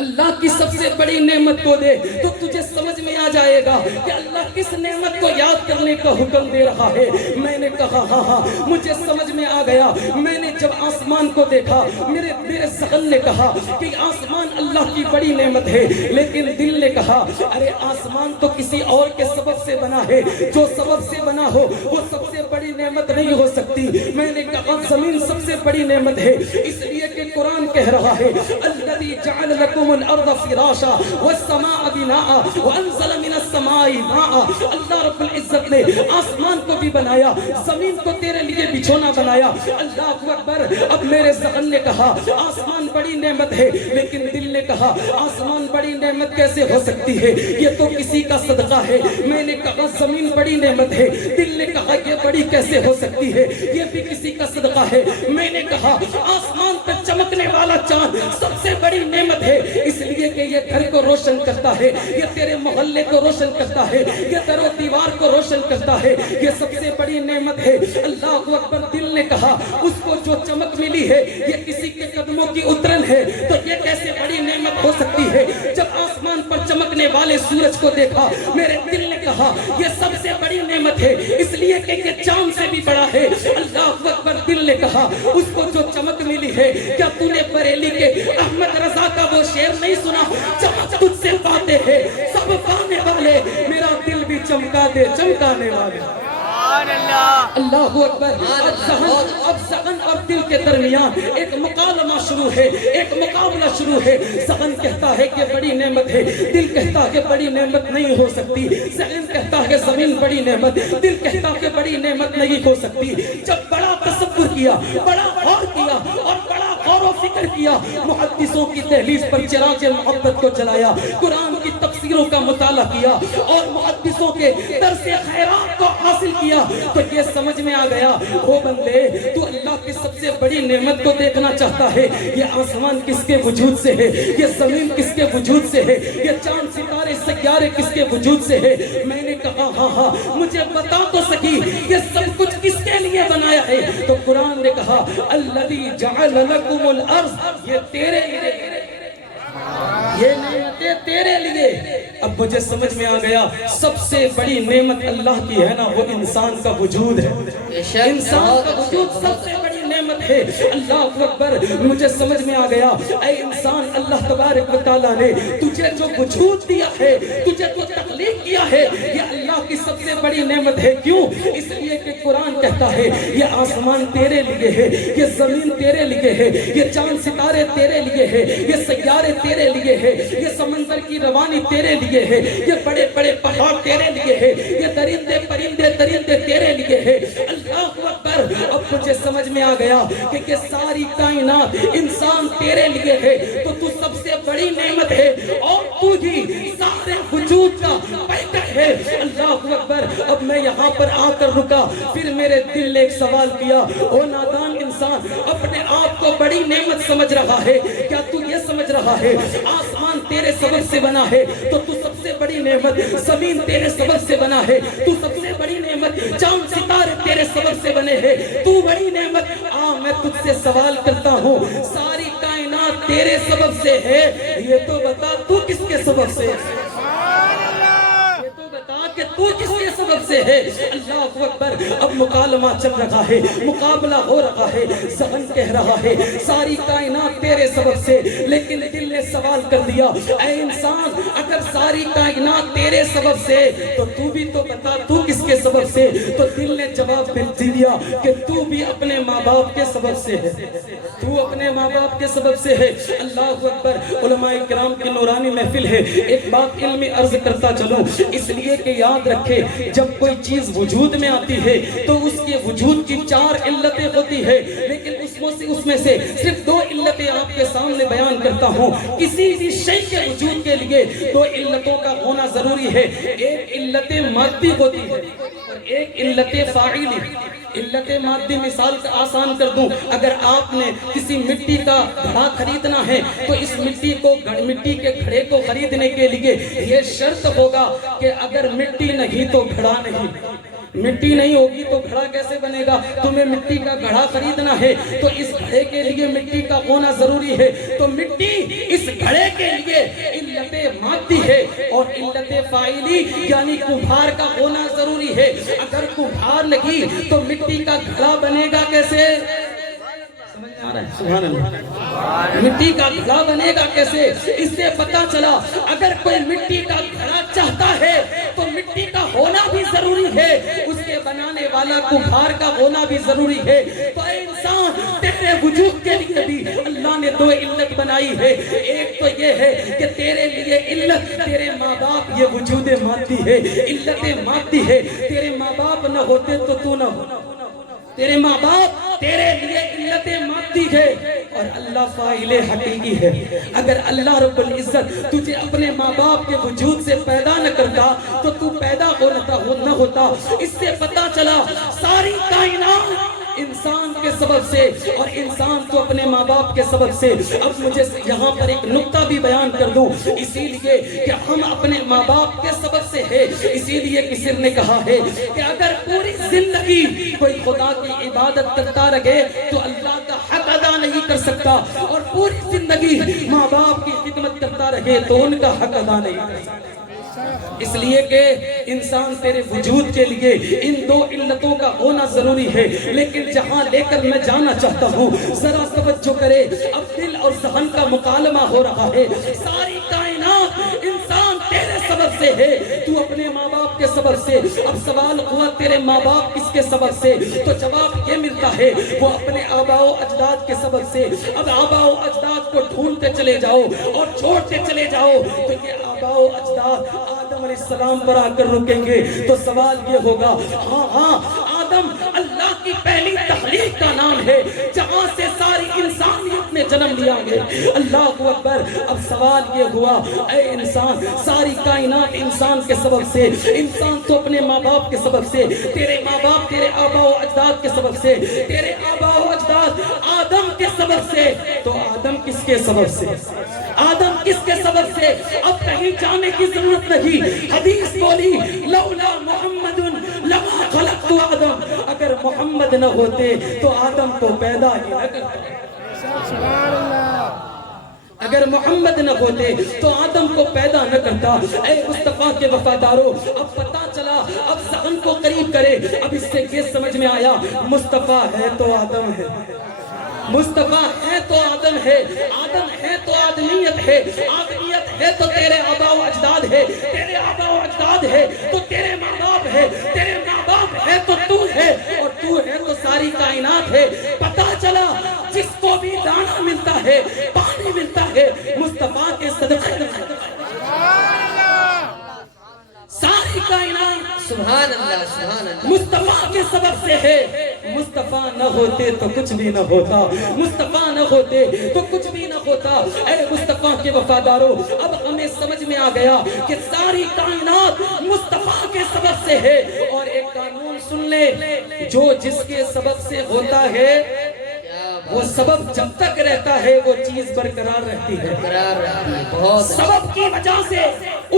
اللہ کی سب سے بڑی نعمت کو دے تو تجھے سمجھ میں آ جائے گا کہ اللہ کس نعمت کو یاد کرنے کا حکم دے رہا ہے. میں نے کہا ہاں مجھے سمجھ میں آ گیا. میں نے جب آسمان کو دیکھا میرے ذہن نے کہا کہ آسمان اللہ کی بڑی نعمت ہے، لیکن دل نے کہا ارے آسمان تو کسی اور کے سبب سے بنا ہے، جو سبب سے بنا ہو وہ سب سے بڑی نعمت نہیں ہو سکتی. میں نے کہا زمین سب سے بڑی نعمت ہے، اس لیے کہ قرآن کہہ رہا ہے الذی جعل لکم الارض فراشا والسماء بناء وانزل من السماء ماء. اللہ رب العزت نے آسمان کو بھی بنایا، زمین کو تیرے لیے بچھونا بنایا. اللہ اکبر. اب میرے ذہن نے کہا آسمان بڑی نعمت ہے، لیکن دل نے کہا آسمان بڑی نعمت کیسے ہو سکتی ہے، یہ تو کسی کا صدقہ ہے. میں نے کہا زمین بڑی نعمت ہے، دل نے کہا یہ بڑی کیسے ہو سکتی ہے، یہ بھی کسی کا صدقہ ہے. میں نے کہا آسمان پر چمکنے والا چاند سب سے بڑی نعمت ہے، اس لیے کہ یہ گھر کو روشن کرتا ہے، یہ تیرے محلے کو روشن کرتا ہے، یہ در و دیوار کو روشن کرتا ہے، یہ سب سے بڑی نعمت ہے. اللہ اکبر. دل نے کہا اس کو جو چمک ملی ہے یہ کسی کے قدموں کی اترن ہے، تو یہ کیسے بڑی نعمت ہو سکتی ہے. جب آسمان پر چمکنے والے سورج کو دیکھا میرے دل نے کہا یہ سب سے بڑی نعمت ہے، اس لیے کہ یہ چاند سے بھی بڑا ہے. اللہ اکبر. دل نے کہا اس کو جو چمک ملی ہے، کیا تو نے بریلی کے احمد رضا کا وہ شعر نہیں سنا، چمک تجھ سے پاتے ہیں سب پانے والے، میرا دل بھی چمکا دے چمکانے والے. اللہ اکبر. اب ذہن اور دل کے درمیان ایک مکالمہ شروع ہے، ایک مقابلہ شروع ہے. ذہن کہتا ہے کہ بڑی نعمت ہے، دل کہتا ہے کہ بڑی نعمت نہیں ہو سکتی. ذہن کہتا ہے کہ زمین بڑی نعمت، دل کہتا ہے کہ بڑی نعمت نہیں ہو سکتی. جب بڑا تصور کیا، بڑا غور کیا اور بڑا غور و فکر کیا، محدثوں کی دہلیز پر چراغ محبت کو جلایا، قرآن کی تفسیروں کا مطالعہ کیا اور محدثوں کے درس خیرات کو حاصل کیا، تو یہ سمجھ میں آ گیا وہ بندے تو اللہ کی سب سے بڑی نعمت کو دیکھنا چاہتا ہے. یہ آسمان کس کے وجود سے ہے، یہ زمین کس کے وجود سے ہے، یہ چاند ستارے سیارے کس کے وجود سے ہے. میں نے کہا ہاں مجھے بتا تو سکی یہ سب کچھ کس کے لیے بنایا ہے. تو قرآن نے کہا الذی جعل لکم الارض، یہ تیرے لیے، یہ نعمتیں تیرے لیے. اب مجھے سمجھ میں آ گیا سب سے بڑی نعمت اللہ کی ہے نا وہ انسان کا وجود ہے. انسان کا وجود سب سے بڑی نعمت ہے. اللہ اکبر. مجھے سمجھ میں آ گیا اے انسان اللہ تبارک و تعالیٰ نے تجھے جو وجود دیا ہے، تجھے جو تخلیق کیا ہے، یہ اللہ کی سب سے بڑی نعمت ہے. کیوں؟ اس لیے کہ قرآن کہتا ہے یہ آسمان تیرے لیے ہے، یہ زمین تیرے لیے ہے، یہ چاند ستارے تیرے لیے ہے، یہ سیارے تیرے لیے ہے، یہ سمندر کی روانی تیرے لیے ہے، یہ بڑے بڑے پہاڑ تیرے لیے ہے، یہ درندے پرندے تیرے لیے ہے. اللہ اکبر. اب مجھے سمجھ میں آ گیا کہ یہ ساری کائنات انسان تیرے لیے ہے، تو سب سے بڑی نعمت ہے اور تو ہی سارے وجود کا پیدا ہے. اللہ اکبر. اب میں یہاں پر آ کر رکا، پھر میرے دل نے ایک سوال کیا، او نادان انسان اپنے آپ کو بڑی نعمت سمجھ رہا ہے، کیا تو یہ سمجھ رہا ہے آسمان تیرے سبب سے بنا ہے تو سب سے بڑی نعمت، زمین تیرے سبب سے بنا ہے تو سب سے بڑی نعمت، چاند ستارے تیرے سبب سے بنے ہیں تو بڑی نعمت. میں تجھ سے سوال کرتا ہوں ساری کائنات تیرے سبب سے ہے، یہ تو بتا تو کس کے سبب سے ہے، یہ تو بتا کہ تو کس کے سبب سے ہے. اللہ اکبر. اب مکالمہ چل رہا ہے، مقابلہ ہو رہا ہے. ذہن کہہ رہا ہے ساری کائنات تیرے سبب سے، لیکن دل نے سوال کر دیا اے انسان اگر ساری کائنات تیرے سبب سے تو بھی تو بتا تو کس کے سبب سے. تو دل نے جواب دیا کہ تو بھی اپنے ماں باپ کے سبب سے ہے، تو اپنے ماں باپ کے سبب سے ہے. اللہ اکبر. علماء کرام کی نورانی محفل ہے. ایک بات علمی عرض کرتا چلوں، اس لیے کہ یاد رکھے جب کوئی چیز وجود میں آتی ہے تو اس کے وجود کی 4 علتیں ہوتی ہے، لیکن اس میں سے صرف 2 علتیں آپ کے سامنے بیان کرتا ہوں. کسی بھی شے کے وجود کے لیے 2 علتوں کا ہونا ضروری ہے. ایک علت مادی ہوتی ہے اور ایک علت فاعلی. علت مادی مثال کا آسان کر دوں، اگر آپ نے کسی مٹی کا گھڑا خریدنا ہے تو اس مٹی کے گھڑے کو خریدنے کے لیے یہ شرط ہوگا کہ اگر مٹی نہیں تو گھڑا نہیں، مٹی نہیں ہوگی تو گھڑا کیسے بنے گا؟ تمہیں مٹی کا گھڑا خریدنا ہے تو اس گھڑے کے لیے مٹی کا ہونا ضروری ہے، تو مٹی اس گھڑے کے لیے علت مادی ہے اور علت فاعلی یعنی کمبھار کا ہونا ضروری ہے۔ اگر کمبھار لگی تو مٹی کا گھڑا بنے گا کیسے؟ سمجھ آ رہا ہے؟ سبحان اللہ، مٹی کا گھڑا بنے گا کیسے؟ اس سے پتا چلا اگر کوئی مٹی کا گھڑا چاہتا ہے تو مٹی کا ہونا بھی ضروری ہے، اس کے بنانے والا کمبھار کا ہونا بھی ضروری ہے۔ تو اے انسان، تیرے وجود کے لیے بھی اللہ نے دو علت بنائی ہے، ایک تو یہ ہے کہ تیرے لیے علت تیرے ماں باپ، یہ وجود مادی ہے، علت مادی ہے، تیرے ماں باپ نہ ہوتے تو تو نہ ہو، تیرے ماں باپ تیرے لیے علت مادی ہے اور اللہ فاعل حقیقی ہے۔ اگر اللہ رب العزت تجھے اپنے ماں باپ کے وجود سے پیدا نہ کرتا تو تو پیدا نہ ہوتا۔ اس سے پتا چلا ساری کائنات انسان کے سبب سے اور انسان تو اپنے ماں باپ کے سبب سے۔ اب مجھے یہاں پر ایک نقطہ بھی بیان کر دوں، اسی لیے کہ ہم اپنے ماں باپ کے سبب سے ہیں، اسی لیے کسی نے کہا ہے کہ اگر پوری زندگی کوئی خدا کی عبادت کرتا رہے تو اللہ کا حق ادا نہیں کر سکتا، اور پوری زندگی ماں باپ کی خدمت کرتا رہے تو ان کا حق ادا نہیں کر سکتا۔ اس لیے کہ انسان تیرے وجود کے لیے ان دو علتوں کا ہونا ضروری ہے۔ لیکن جہاں لے کر میں جانا چاہتا ہوں ذرا توجہ کرے، اب دل اور ذہن کا مکالمہ ہو رہا ہے۔ ساری کائنات انسان تیرے سبب سے ہے، تو اپنے ماں باپ کے سبب سے۔ اب سوال ہوا تیرے ماں باپ کس کے سبب سے؟ تو جواب یہ ملتا ہے وہ اپنے آباء و اجداد کے سبب سے۔ اب آباء و اجداد کو ڈھونڈتے چلے جاؤ اور چھوڑتے چلے جاؤ تو یہ آباء و اجداد آدم علیہ السلام پر آ کر رکیں گے۔ تو سوال یہ ہوگا، ہاں آدم اللہ کی پہلی تخلیق کا نام ہے جہاں سے ساری انسانیت نے جنم لیا ہے۔ اللہ اکبر۔ اب سوال یہ ہوا، اے انسان، ساری کائنات انسان کے سبب سے، انسان تو اپنے ماں باپ کے سبب سے، تیرے ماں باپ تیرے آباء و اجداد کے سبب سے، تیرے آباء و اجداد آدم کے سبب سے، تو آدم کس کے سبب سے؟ آدم کس کے سبب سے؟ اب کہیں جانے کی ضرورت نہیں، حدیث بولی لولا محمد لما خلقت آدم، اگر محمد نہ ہوتے تو آدم کو پیدا ہی نہ کرتے۔ اگر محمد نہ ہوتے تو آدم کو پیدا نہ کرتا۔ اے مصطفیٰ کے وفاداروں، اب پتا چلا، اب ذہن کو قریب کرے، اب اس سے یہ سمجھ میں آیا مصطفیٰ ہے تو آدم ہے، مصطفیٰ ہے تو آدم ہے، آدم ہے تو آدمیت ہے، آدمیت ہے تو تیرے آباء و اجداد ہے، تیرے آباء و اجداد ہے تو تیرے ماں باپ ہے، تیرے ماں باپ ہے تو تو ہے، اور تو ہے تو ساری کائنات ہے۔ پتا چلا جس کو بھی دانا ملتا ہے، پانی ملتا ہے، مصطفیٰ کے صدقے ساری کائنات سبحان اللہ، سبحان اللہ، مصطفیٰ کے سبب سے ہے۔ مصطفیٰ نہ ہوتے تو کچھ بھی نہ ہوتا، مصطفیٰ نہ ہوتے تو کچھ بھی نہ ہوتا۔ اے مصطفیٰ کے وفاداروں، اب ہمیں سمجھ میں آ گیا کہ ساری کائنات مصطفیٰ کے سبب سے ہے۔ اور ایک قانون سن لے، جو جس کے سبب سے ہوتا ہے وہ سبب جب تک رہتا ہے وہ چیز برقرار رہتی ہے، برقرار رہتی ہے۔ بہت سبب کی وجہ سے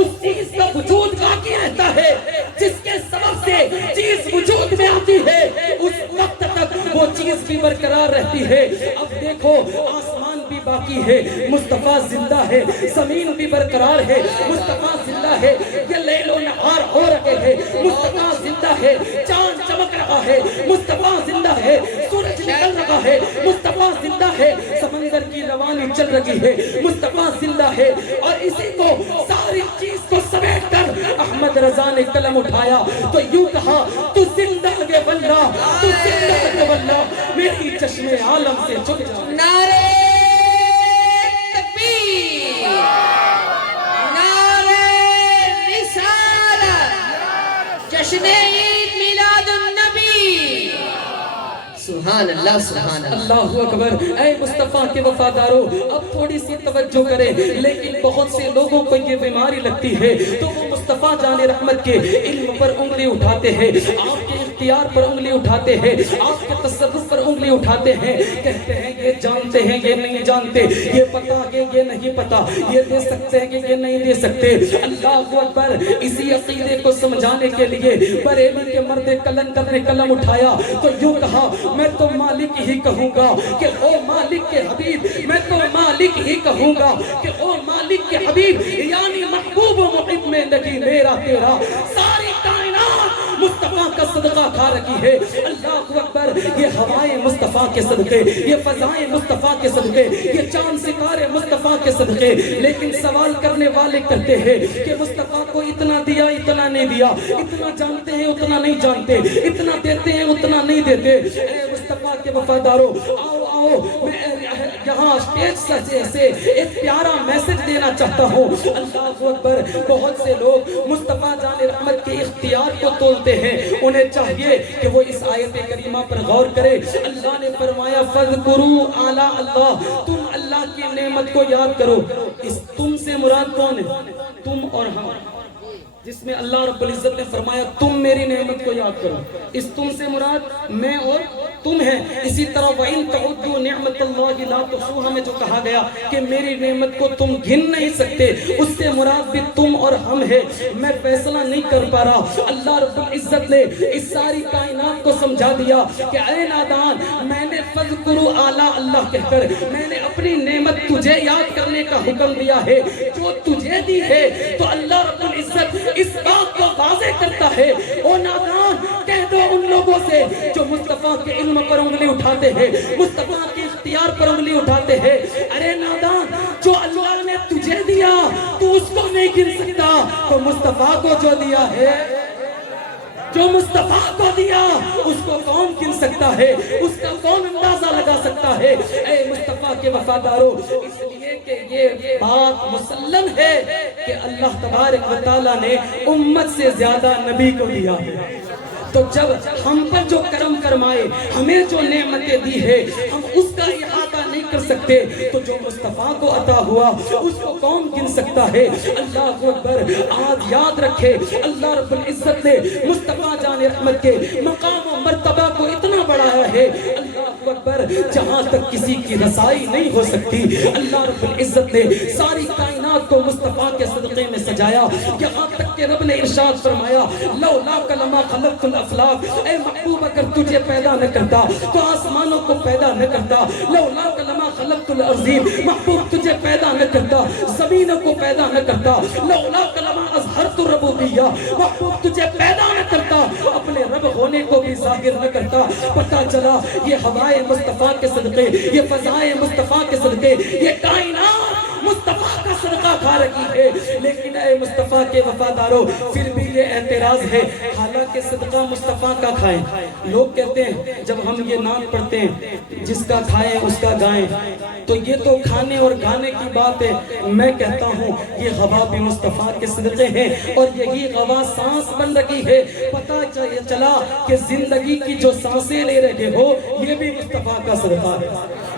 اس چیز کا وجود باقی رہتا ہے، جس کے سبب سے چیز وجود میں آتی ہے اس وقت تک وہ چیز بھی برقرار رہتی ہے۔ اب دیکھو، آسمان بھی باقی ہے، مصطفیٰ زندہ ہے، زمین بھی برقرار ہے، مصطفیٰ زندہ ہے، یہ لیل و نہار ہو رہے ہیں، مصطفیٰ زندہ ہے، چاند چمک رہا ہے، مصطفیٰ زندہ ہے، سورج نکل رہا ہے، مصطفیٰ زندہ ہے، سمندر کی روانی چل رہی ہے، مصطفیٰ زندہ ہے۔ اور اسی کو ساری چیز کو سمیٹ کر احمد رضا نے قلم اٹھایا تو یوں کہا، تو زندہ ہے واللہ، تو زندہ ہے واللہ، میری چشم عالم سے جھک جا۔ نعرے تکبیر، نعرے رسالت، جشن عید میلاد النبی۔ سبحان اللہ، سبحان اللہ، اللہ اکبر۔ اے مصطفیٰ کے وفاداروں، اب تھوڑی سی توجہ کریں، لیکن بہت سے لوگوں کو یہ بیماری لگتی ہے تو وہ مصطفیٰ جان رحمت کے علم پر انگلی اٹھاتے ہیں۔ آپ کے اختیار پر انگلی اٹھاتے ہیں، آپ کے تصرف پر انگلی اٹھاتے ہیں، کہتے ہیں یہ جانتے ہیں یہ نہیں جانتے، یہ پتا کہ یہ نہیں پتا، یہ دے سکتے ہیں کہ یہ نہیں دے سکتے۔ اللہ اکبر۔ اسی عقیدے کو سمجھانے کے لیے بریلی کے مرد کلندر نے قلم اٹھایا تو یوں کہا میں تو مالک ہی کہوں گا کہ او مالک کے حبیب، میں تو مالک ہی کہوں گا کہ او مالک کے حبیب، یعنی محبوب و محب میں لگی میرا تیرا، ساری کائنات مصطفیٰ کا صدقہ کھا رکھی ہے۔ اللہ اکبر۔ یہ ہوائیں مصطفیٰ کے صدقے، یہ فضائیں مصطفیٰ کے صدقے، یہ چاند ستارے مصطفیٰ کے صدقے۔ لیکن سوال کرنے والے کرتے ہیں کہ مصطفیٰ کو اتنا دیا اتنا نہیں دیا، اتنا جانتے ہیں اتنا نہیں جانتے، اتنا دیتے ہیں اتنا نہیں دیتے۔ اے مصطفیٰ کے وفاداروں، آؤ آؤ، میں یہاں اسٹیج سے ایک پیارا میسج دینا چاہتا ہوں۔ اللہ اکبر۔ بہت سے لوگ مصطفیٰ جان رحمت کے اختیار کو تولتے ہیں، انہیں چاہیے کہ وہ اس آیت کریمہ پر غور کرے۔ اللہ نے فرمایا فَاذْكُرُوا آلاء اللہ، تم اللہ کی نعمت کو یاد کرو۔ اس تم سے مراد کون ہے؟ تم اور ہم، جس میں اللہ رب العزت نے فرمایا تم میری نعمت کو یاد کرو، اس تم سے مراد میں اور تم ہیں۔ اسی طرح وَإِن تَعُدُّوا نِعْمَةَ اللَّهِ لَا تُحْصُوهَا میں جو کہا گیا کہ میری نعمت کو تم گن نہیں سکتے، اس سے مراد بھی تم اور ہم ہے۔ میں فیصلہ نہیں کر پا رہا، اللہ رب العزت نے اس ساری کائنات کو سمجھا دیا کہ اے نادان، میں نے فَاذْكُرُوا آلاء اللہ کہہ کر میں نے اپنی نعمت تجھے یاد کرنے کا حکم دیا ہے جو تجھے دی ہے۔ تو اللہ رب العزت اس بات کو واضح کرتا ہے، او نادان کہہ دو ان لوگوں سے جو مصطفیٰ کے علم پر انگلی اٹھاتے ہیں، مصطفیٰ کے اختیار پر انگلی اٹھاتے ہیں، ارے نادان جو اللہ نے تجھے دیا تو اس کو نہیں گن سکتا، تو مصطفیٰ کو جو دیا ہے، جو مصطفیٰ کو دیا اس کو کون گن سکتا ہے، اس کا کون اندازہ لگا سکتا ہے۔ اے مصطفیٰ کے وفاداروں، اس لیے کہ یہ بات مسلم ہے کہ اللہ تبارک و تعالیٰ نے امت سے زیادہ نبی کو دیا ہے۔ تو جب ہم پر جو کرم فرمائے، ہمیں جو نعمتیں دی ہے، ہم اس کا احاطہ نہیں کر سکتے، تو جو مصطفیٰ کو عطا ہوا اس کو کون گن سکتا ہے۔ اللہ اکبر۔ آج یاد رکھے اللہ رب العزت نے مصطفیٰ جان رحمت کے مقام و مرتبہ کو اتنا بڑھایا ہے، اللہ اکبر، جہاں تک کسی کی رسائی نہیں ہو سکتی۔ اللہ رب العزت نے ساری کائنات کو مصطفیٰ کے صدقے میں سجایا، یہاں تک کہ رب نے ارشاد فرمایا لولاک لما خلقت الافلاق، اے محبوب اگر تجھے پیدا نہ کرتا تو آسمانوں کو پیدا نہ کرتا، لولاک لما خلقت الارضین، محبوب تجھے پیدا نہ کرتا زمینوں کو پیدا نہ کرتا، لولاک لما اظہرت الربوبیہ، محبوب تجھے پیدا نہ کرتا اپنے رب ہونے کو بھی ظاہر نہ کرتا۔ پتہ چلا یہ ہوائے مصطفیٰ کے صدقے، یہ فضائے مصطفیٰ کے صدقے، یہ کائنات مصطفیٰ کا صدقہ کھا رہی ہے۔ لیکن اے مصطفیٰ کے وفاداروں، پھر بھی یہ اعتراض ہے، حالانکہ صدقہ مصطفیٰ کا کھائیں۔ لوگ کہتے ہیں جب ہم یہ نام پڑھتے ہیں جس کا کھائیں اس کا گائیں، تو یہ تو کھانے اور گانے کی بات ہے۔ میں کہتا ہوں یہ ہوا بھی مصطفیٰ کے صدقے ہیں، اور یہی ہوا سانس بن رہی ہے۔ پتہ چلا کہ زندگی کی جو سانسیں لے رہے ہو یہ بھی مصطفیٰ کا صدقہ ہے،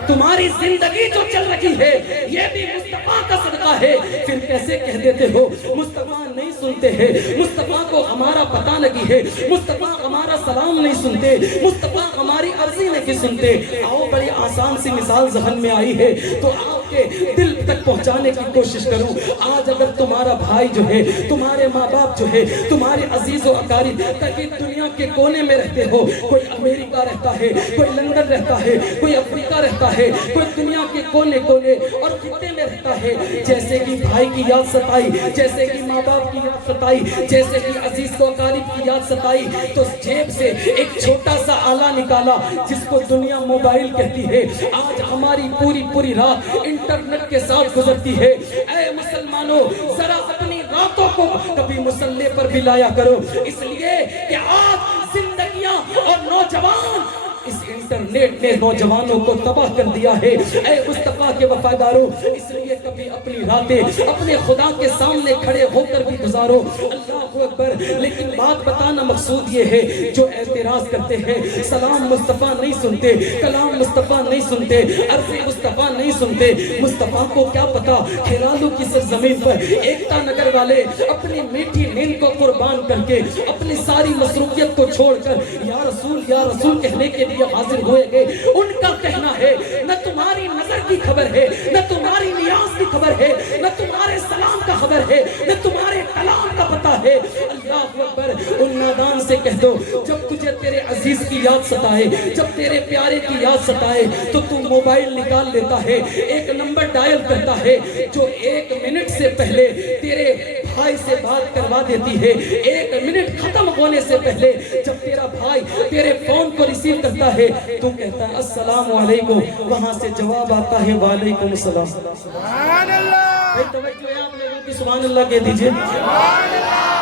تمہاری زندگی جو چل رہی ہے یہ بھی مصطفیٰ کا صدقہ ہے۔ پھر کیسے کہہ دیتے ہو مصطفیٰ نہیں سنتے ہیں، مصطفیٰ کو ہمارا پتہ نہیں ہے، مصطفیٰ ہمارا سلام نہیں سنتے، مصطفیٰ ہماری عرضی نہیں سنتے۔ آؤ بڑی آسان سی مثال ذہن میں آئی ہے تو آپ کے دل تک پہنچانے کی کوشش کروں۔ آج اگر تمہارا بھائی جو ہے، تمہارے ماں باپ جو ہے، تمہارے عزیز و اقارب تاکہ دنیا کے کونے میں رہتے ہو، کوئی امریکہ رہتا ہے، کوئی لندن رہتا ہے، کوئی افریقہ رہتا ہے، کوئی دنیا کے کونے کونے اور خطے میں رہتا ہے، جیسے کہ بھائی کی یاد ستائی، جیسے کہ ماں باپ کی یاد ستائی، جیسے کہ عزیز و اقارب کی یاد ستائی، تو جیب سے ایک چھوٹا سا آلہ نکالا جس کو دنیا موبائل کہتی ہے۔ آج ہماری پوری رات انٹرنیٹ کے ساتھ گزرتی ہے۔ اے مسلمانوں، ذرا اپنی راتوں کو کبھی مصلی پر بھی لایا کرو، اس لیے کہ آج زندگیاں اور نوجوان اس انٹرنیٹ نے نوجوانوں کو تباہ کر دیا ہے۔ اے مصطفیٰ کے وفاداروں، اس لیے کبھی اپنی راتیں اپنے خدا کے سامنے کھڑے ہو کر بھی گزارو۔ اللہ اکبر۔ لیکن بات بتانا مقصود یہ ہے، جو اعتراض کرتے ہیں سلام مصطفیٰ نہیں سنتے، کلام مصطفیٰ نہیں سنتے، عرض مصطفیٰ نہیں سنتے، مصطفیٰ کو کیا پتا کھیرالو کی سرزمین پر ایکتا نگر والے اپنی میٹھی نیند کو قربان کر کے اپنی ساری مصروفیت کو چھوڑ کر یا رسول کہنے کے لیے حاضر ہوئے گے۔ ان کا کہنا ہے نہ تمہاری نظر کی خبر ہے، نہ تمہاری نیاز کی خبر ہے، نہ تمہارے سلام کا خبر ہے، نہ تمہارے کلام کا پتہ ہے۔ اللہ اکبر۔ ان نادان سے کہہ دو جب تجھے تیرے عزیز کی یاد ستائے، جب تیرے پیارے کی یاد ستائے تو تو موبائل نکال لیتا ہے، ایک نمبر ڈائل کرتا ہے جو 1 منٹ سے پہلے تیرے بھائی سے بات کروا دیتی ہے۔ 1 منٹ ختم ہونے سے پہلے جب تیرا بھائی تیرے فون کو ریسیو کرتا ہے تو کہتا ہے السلام علیکم، وہاں سے جواب آتا ہے وعلیکم السلام۔ سبحان اللہ، بھائی توجہ ہے آپ لوگوں کی، سبحان اللہ کہہ دیجئے۔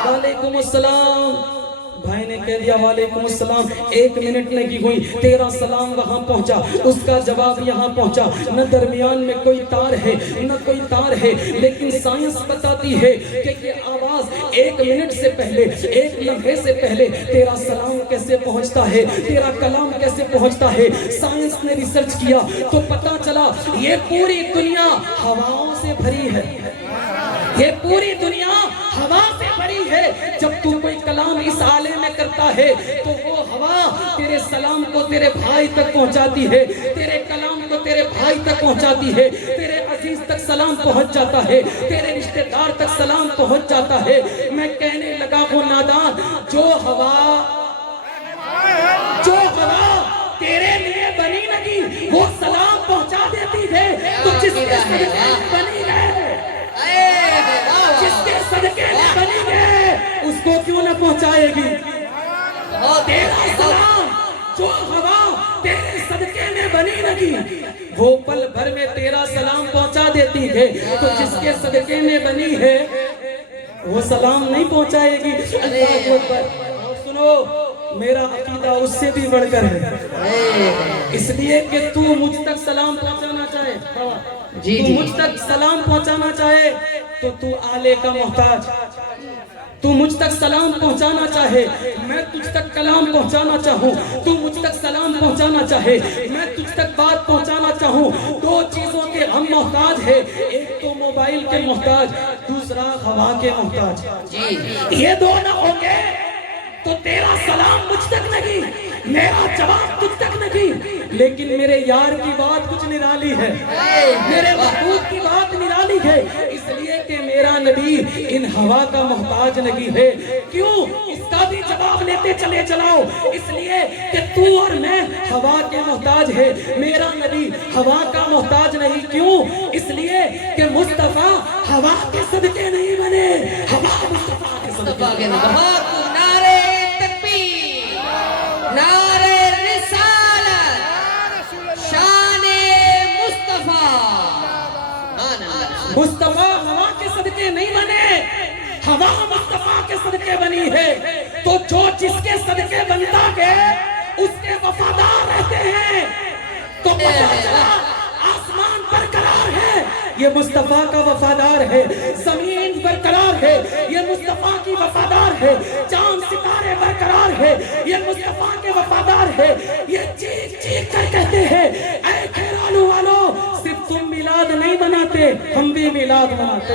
وعلیکم السلام۔ بھائی نے کہہ دیا وعلیکم السلام، 1 منٹ نہیں ہوئی تیرا سلام وہاں پہنچا، اس کا جواب یہاں پہنچا۔ نہ درمیان میں کوئی تار ہے نہ کوئی تار ہے، لیکن سائنس بتاتی ہے کہ یہ آواز 1 منٹ سے پہلے، 1 لمحے سے پہلے تیرا سلام کیسے پہنچتا ہے، تیرا کلام کیسے پہنچتا ہے۔ سائنس نے ریسرچ کیا تو پتا چلا یہ پوری دنیا ہواؤں سے بھری ہے، یہ پوری دنیا ہوا سے بھری ہے۔ جب تو کوئی کلام اس آلے میں کرتا ہے تو وہ ہوا تیرے سلام کو تیرے بھائی تک پہنچاتی ہے، تیرے کلام کو تیرے بھائی تک پہنچاتی ہے، تیرے عزیز تک سلام پہنچ جاتا ہے، تیرے رشتہ دار تک سلام پہنچ جاتا ہے۔ میں کہنے لگا وہ نادان، جو ہوا تیرے لیے بنی لگی وہ سلام پہنچا دیتی ہے، تو جس کے صدقے بنی ہے، جس کے صدقے میں بنی ہے اس کو کیوں نہ پہنچائے گی؟ تیرا سلام جو ہوا تیرے صدقے میں بنی لگی وہ پل بھر میں تیرا سلام پہنچا دیتی ہے، تو جس کے صدقے میں بنی ہے وہ سلام نہیں پہنچائے گی۔ اللہ اکبر۔ اور سنو، میرا عقیدہ اس سے بھی بڑھ کر ہے، اس لیے کہ تو مجھ تک سلام پہنچانا چاہے، تو مجھ تک سلام پہنچانا چاہے تو آلے کا محتاج، تو مجھ تک سلام پہنچانا چاہے میں تجھ تک کلام پہنچانا چاہوں، تو مجھ تک سلام پہنچانا چاہے میں تجھ تک بات پہنچانا چاہوں، 2 چیزوں کے ہم محتاج ہیں، ایک تو موبائل کے محتاج، دوسرا ہوا کے محتاج۔ یہ 2 نہ ہوں گے تو تیرا سلام مجھ تک نہیں، میرا جواب تجھ تک نہیں، لیکن میرے یار کی بات کچھ نرالی ہے، میرے محبوب کی بات نرالی ہے، اس لیے کہ میرا نبی ان ہوا کا محتاج نہیں ہے۔ کیوں؟ اس کا بھی جواب لیتے چلے چلاؤ، اس لیے کہ تو اور میں ہوا کے محتاج ہے، میرا نبی ہوا کا محتاج نہیں۔ کیوں؟ اس لیے کہ مصطفیٰ ہوا کے صدقے نہیں بنے، ہوا مصطفیٰ کے صدقے بنے۔ بہت نعرے تکبیر، نعرے رسالت، شان مصطفیٰ۔ مصطفیٰ ہوا کے صدقے نہیں بنے، ہوا مصطفیٰ کے صدقے بنی ہے، تو جو جس کے صدقے بنتا ہے اس کے وفادار رہتے ہیں، تو پتہ چلا آسمان برقرار ہے، یہ مصطفیٰ کا وفادار ہے، زمین برقرار ہے، یہ مصطفیٰ کی وفادار ہے، چاند ستارے برقرار ہے، یہ مصطفیٰ کے وفادار ہے۔ یہ چیخ چیخ کر کہتے ہیں اے کھیرالو والو، صرف تم میلاد نہیں مناتے، ہم بھی میلاد مناتے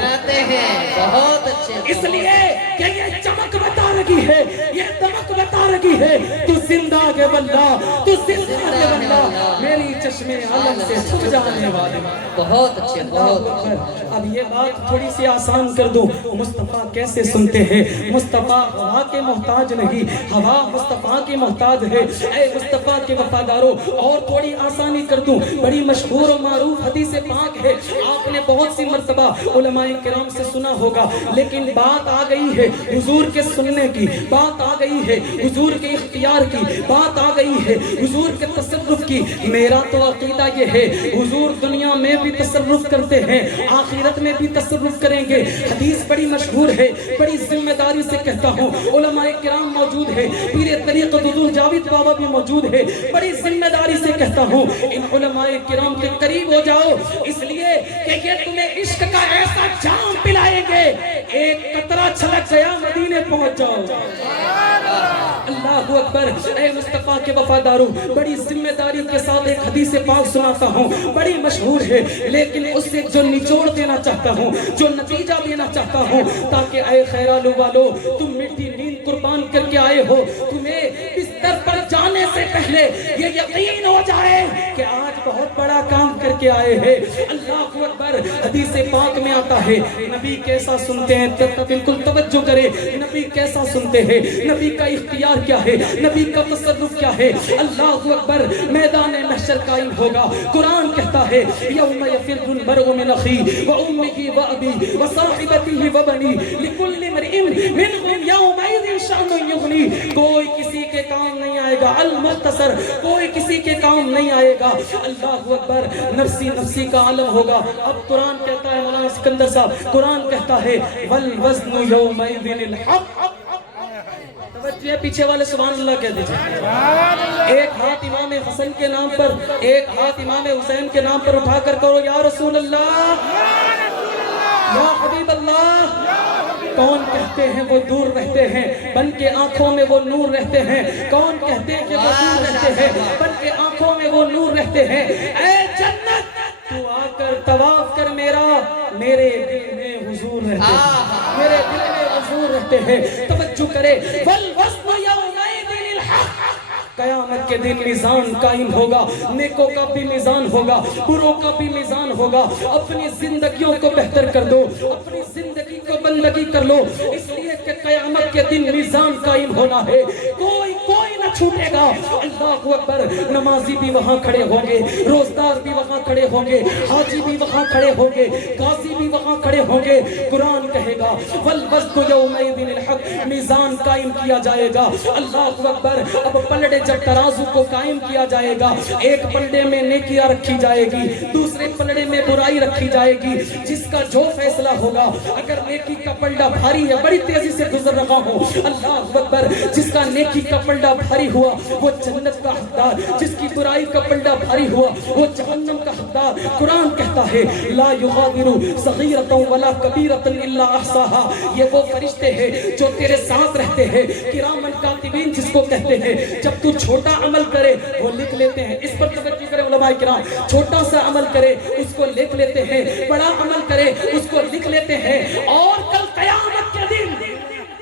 ہیں۔ بہت اچھے۔ اس لیے کہ یہ چمک بتا رہی ہے، یہ دمک بتا رہی ہے، تو زندہ کے واللہ، تو زندہ کے واللہ، میری چشمے عالم سے چھپ جانے والے۔ بہت اچھے، بہت اچھے۔ اب یہ بات تھوڑی سی آسان کر دوں، مصطفیٰ کیسے سنتے ہیں؟ مصطفیٰ ہوا کے محتاج نہیں، ہوا مصطفیٰ کی محتاج ہے۔ اے مصطفیٰ کے وفاداروں، اور تھوڑی آسانی کر دوں، بڑی مشہور و معروف حدیث پاک ہے، آپ نے بہت سی مرتبہ علماء کرام سے سنا ہوگا، لیکن بات آ گئی ہے حضور کے سننے کی، بات آ گئی ہے حضور کے اختیار کی، بات آ گئی ہے حضور کے تصرف کی۔ میرا تو عقیدہ یہ ہے حضور دنیا میں بھی تصرف کرتے ہیں، آخرت میں بھی تصرف کریں گے۔ حدیث بڑی مشہور ہے، بڑی ذمہ داری سے کہتا ہوں، علماء کرام موجود ہے، پیر طریقت حضور جاوید بابا بھی موجود ہے، بڑی ذمہ داری سے کہتا ہوں ان علماء کرام کے قریب ہو جاؤ، اس لیے کہ یہ تمہیں عشق کا ایسا جام پلائیں گے ایک قطرہ چھلک گیا مدینے پہنچ جاؤ۔ اللہ اکبر۔ اے مصطفیٰ کے وفاداروں، بڑی ذمہ داری کے ساتھ ایک حدیث پاک سناتا ہوں، بڑی مشہور ہے، لیکن اس سے جو نچوڑ دینا چاہتا ہوں، جو نتیجہ دینا چاہتا ہوں، تاکہ اے خیرالو والو تم میٹھی نیند قربان کر کے آئے ہو، تمہیں بستر پر جانے سے پہلے یہ یقین ہو جائے کہ آج بہت بڑا کام کر کے آئے ہیں۔ اللہ اکبر۔ حدیث پاک میں آتا ہے نبی کیسا سنتے ہیں، بالکل توجہ کرے، نبی کیسا سنتے ہیں، نبی کا اختیار کیا ہے، نبی کا تصرف کیا ہے۔ اللہ اکبر۔ میدان محشر قائم ہوگا، قرآن کہتا ہے یوم یفر المرء من اخیہ وامہ وابیہ وصاحبتہ وبنیہ لکل امرئ منہم یومئذ شأن یغنیہ۔ کوئی کسی کے کام نہیں آئے گا، المختصر، کوئی کسی کے کام نہیں آئے گا۔ اللہ اکبر۔ نفسی نفسی کا عالم ہوگا۔ اب قرآن کہتا ہے، مولانا سکندر صاحب قرآن کہتا ہے والوزن یومئذ الحق۔ توجہ پیچھے والے سبحان اللہ کہہ دیجئے۔ ایک ہاتھ امام حسن کے نام پر، ایک ہاتھ امام حسین کے نام پر اٹھا کر کرو یا رسول اللہ، یا حبیب اللہ۔ کون کہتے ہیں وہ دور رہتے ہیں، بن کے آنکھوں میں وہ نور رہتے ہیں۔ کون کہتے ہیں کہ وہ دور رہتے ہیں، بن کے آنکھوں میں وہ نور رہتے ہیں۔ اے جنت تو آ کر طواف کر میرا، میرے دل میں حضور رہتے ہیں، میرے دل میں حضور رہتے ہیں۔ توجہ کرے والوزن یومئذ الحق۔ قیامت کے دن میزان قائم ہوگا، نیکوں کا بھی میزان ہوگا، بروں کا بھی میزان ہوگا۔ اپنی زندگیوں کو بہتر کر دو، اپنی زندگی کو بندگی کر لو، اس لیے کہ قیامت کے دن میزان قائم ہونا ہے، کوئی نہ چھوٹے گا۔ اللہ اکبر۔ نمازی بھی وہاں کھڑے ہوں گے، روزدار بھی وہاں کھڑے ہوں گے، حاجی بھی وہاں کھڑے ہوں گے، قاضی بھی وہاں کھڑے ہوں گے۔ قرآن کہے گا والوزن یومئذ الحق، میزان قائم کیا جائے گا۔ اللہ اکبر۔ اب پلڑے جب ترازو کو قائم کیا جائے گا، ایک پلڑے میں نیکیاں رکھی جائے گی، دوسرے پلڑے میں برائی رکھی جائے گی۔ جس کا جو فیصلہ ہوگا، اگر نیکی کا پلڑا بھاری ہے، بڑی تیزی سے گزر رہا ہوں، اللہ اکبر، جس کا نیکی کا پلڑا بھاری ہوا وہ جنت کا حقدار، جس کی برائی کا پلڑا بھاری ہوا وہ جہنم کا حقدار۔ قرآن کہتا ہے لا یغادر صغیرۃ ولا کبیرۃ الا احصاها۔ یہ وہ فرشتے ہیں جو تیرے ساتھ رہتے ہیں، کرامن کاتبین جس کو کہتے ہیں۔ جب تو چھوٹا عمل کرے وہ لکھ لیتے ہیں، اس پر توجہ کرے علماء کرام، چھوٹا سا عمل کرے اس کو لکھ لیتے ہیں، بڑا عمل کرے اس کو لکھ لیتے ہیں، اور کل قیامت کے دن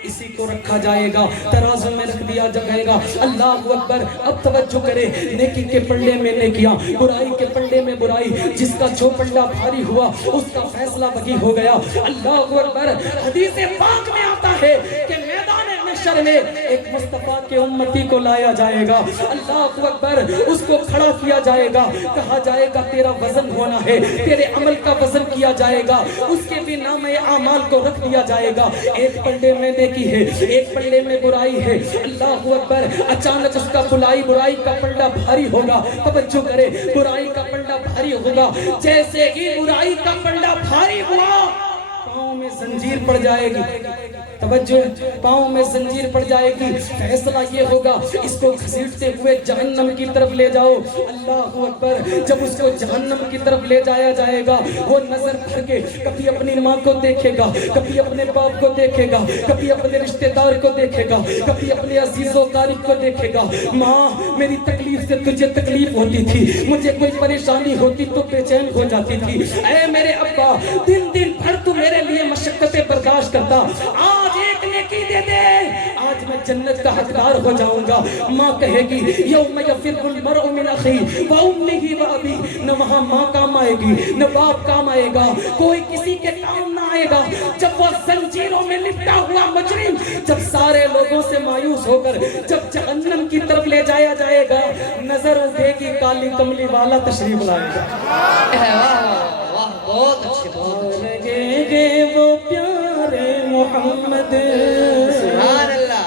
اسی کو رکھا جائے گا، ترازو میں رکھ دیا جائے گا۔ اللہ اکبر۔ اب توجہ کرے، نیکی کے پلڑے میں نیکیاں، برائی کے پلڑے میں برائی، جس کا جو پلڑا بھاری ہوا اس کا فیصلہ وہی ہو گیا۔ اللہ اکبر۔ حدیث پاک میں آتا ہے کہ میدان محشر میں ایک مصطفیٰ کے امتی کو لایا جائے گا، اللہ اکبر، اس کو کھڑا کیا جائے گا، کہا جائے گا تیرا وزن ہونا ہے، تیرے عمل کا وزن کیا جائے گا، اس کے بھی نام اعمال کو رکھ دیا جائے گا۔ ایک پلڑے میں نیکی ہے، ایک پلڑے میں برائی ہے، اللہ اکبر۔ اچانک اس کا برائی کا پلڑا بھاری ہوگا، توجہ کرے، برائی کا پلڑا بھاری ہوگا، جیسے ہی برائی کا پلڑا بھاری ہوا پاؤں میں زنجیر پڑ جائے گی، توجہ، پاؤں میں زنجیر پڑ جائے گی۔ فیصلہ یہ ہوگا اس کو گھسیٹتے ہوئے جہنم کی طرف لے جاؤ، اللہ اکبر۔ جب اس کو جہنم کی طرف لے جایا جائے گا، وہ نظر بھر کے کبھی اپنی ماں کو دیکھے گا، کبھی اپنے باپ کو دیکھے گا، کبھی اپنے رشتہ دار کو دیکھے گا، کبھی اپنے عزیز و قریب کو دیکھے گا۔ ماں، میری تکلیف سے تجھے تکلیف ہوتی تھی، مجھے کوئی پریشانی ہوتی تو بے چین ہو جاتی تھی، اے میرے ابا، دن بھر تو میرے لیے مشقتیں برداشت کرتا، آج ایک نیکی دے دے، آج میں جنت کا حقدار ہو جاؤں گا۔ ماں کہے گی یوم یفر المرء من اخیہ وامہ وابیہ، نہ وہاں ماں کام آئے گی نہ باپ کام آئے گا، کوئی کسی کے کام نہ آئے گا۔ جب وہ زنجیروں میں لپٹا ہوا مجرم جب سارے لوگوں سے مایوس ہو کر جب جہنم کی طرف لے جایا جائے گا، نظر اٹھے گی کالی کملی والا تشریف لائے گا۔ واہ، بہت اچھے، بہت اچھے۔ وہ پیارے محمد سبحان اللہ۔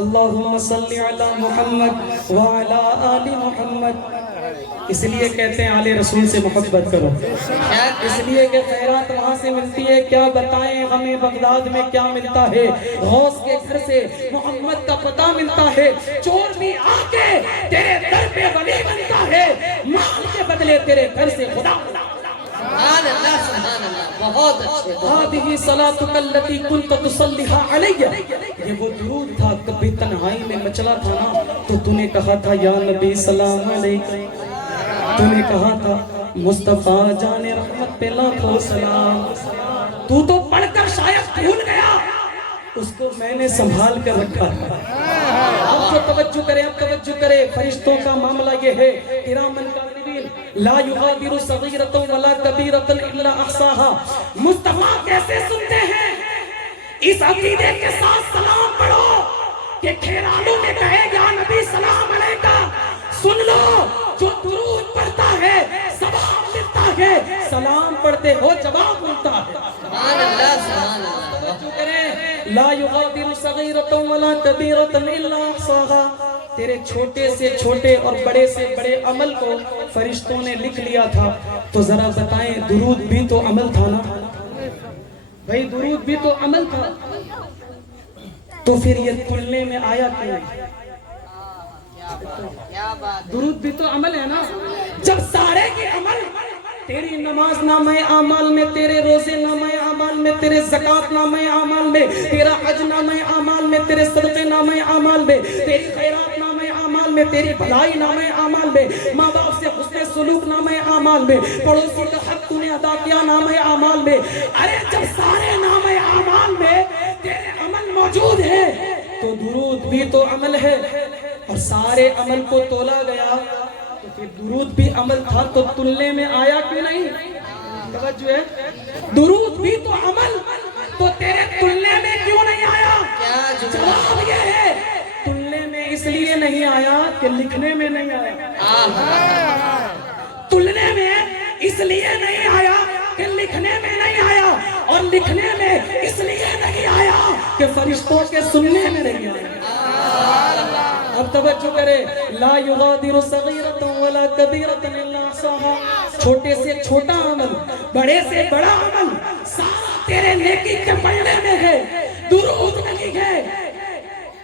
اللہم صلی علی محمد وعلی آل محمد. اس لیے کہتے ہیں آل رسول سے محبت کرو، اس لیے کہ خیرات وہاں سے ملتی ہے. کیا بتائیں ہمیں بغداد میں کیا ملتا ہے، غوث کے گھر سے محمد کا پتہ ملتا ہے. چور بھی آ کے تیرے در پہ ولی بنتا ہے، مال کے بدلے تیرے گھر سے خدا. سبحان اللہ سبحان اللہ، بہت اچھے. هذه صلاتك التي كنت تصليها علي. یہ وہ درود تھا کبھی تنہائی میں مچلا تھا نا تو تو نے کہا تھا یا نبی سلام علیکم. تو نے کہا تھا مصطفیٰ جان رحمت پہ لاکھوں سلام. تو پڑھ کر شاید بھول گیا، اس کو میں نے سنبھال کر رکھا تھا. اب تو توجہ کرے، اب توجہ کرے. فرشتوں کا معاملہ یہ ہے، کرامن کاتبین لا یغادر صغیرۃ ولا کبیرۃ الا احصاها. مصطفیٰ کیسے سنتے ہیں؟ اس عقیدے کے ساتھ سلام پڑھو کہ کھیرانوں میں کہے یا نبی سلام علیکہ. سن لو، جو درود پڑھتا ہے ثواب ملتا ہے، سلام پڑھتے ہو جواب ملتا ہے. سبحان اللہ سبحان اللہ. لا یغادر صغیرۃ ولا کبیرۃ الا احصاها. تیرے چھوٹے سے چھوٹے اور بڑے سے بڑے عمل کو فرشتوں نے لکھ لیا تھا. تو ذرا بتائیں، درود بھی تو عمل تھا نا بھائی، درود بھی تو عمل تھا. تو پھر یہ تلنے میں آیا کیوں؟ درود بھی تو عمل ہے نا. جب سارے کے عمل، تیری نماز نامہ اعمال میں، تیرے روزے نامہ اعمال میں، تیرے زکوٰۃ نامہ اعمال میں، تیرا حج نامہ اعمال میں، تیرے صدقے نامہ اعمال میں، تیری خیرات نامہ اعمال میں، تیری بھلائی نامہ اعمال میں، ماں باپ سے حسن سلوک نامہ اعمال میں، پڑوسی کا حق تو نے ادا کیا نامہ اعمال میں. ارے جب سارے نامہ اعمال میں تیرے عمل موجود ہیں تو درود بھی تو عمل ہے. اور سارے عمل کو تولا گیا تو پھر درود بھی عمل تھا تو تلنے میں آیا کیوں نہیں؟ توجہ ہے، درود بھی تو عمل تو تیرے تلنے میں کیوں نہیں آیا؟ جواب یہ ہے، تلنے میں اس لیے نہیں آیا کہ لکھنے میں نہیں آیا. تلنے میں اس لیے نہیں آیا کہ لکھنے میں نہیں آیا، اور لکھنے میں اس لیے نہیں آیا کہ فرشتوں کے سننے میں نہیں آیا. اب توجہ کرے، لا یغادر صغیرۃ ولا کبیرۃ الا احصاها. چھوٹے سے چھوٹا عمل، بڑے سے بڑا عمل، سارا تیرے نیکی کے پڑھنے میں ہے، درود نہیں ہے،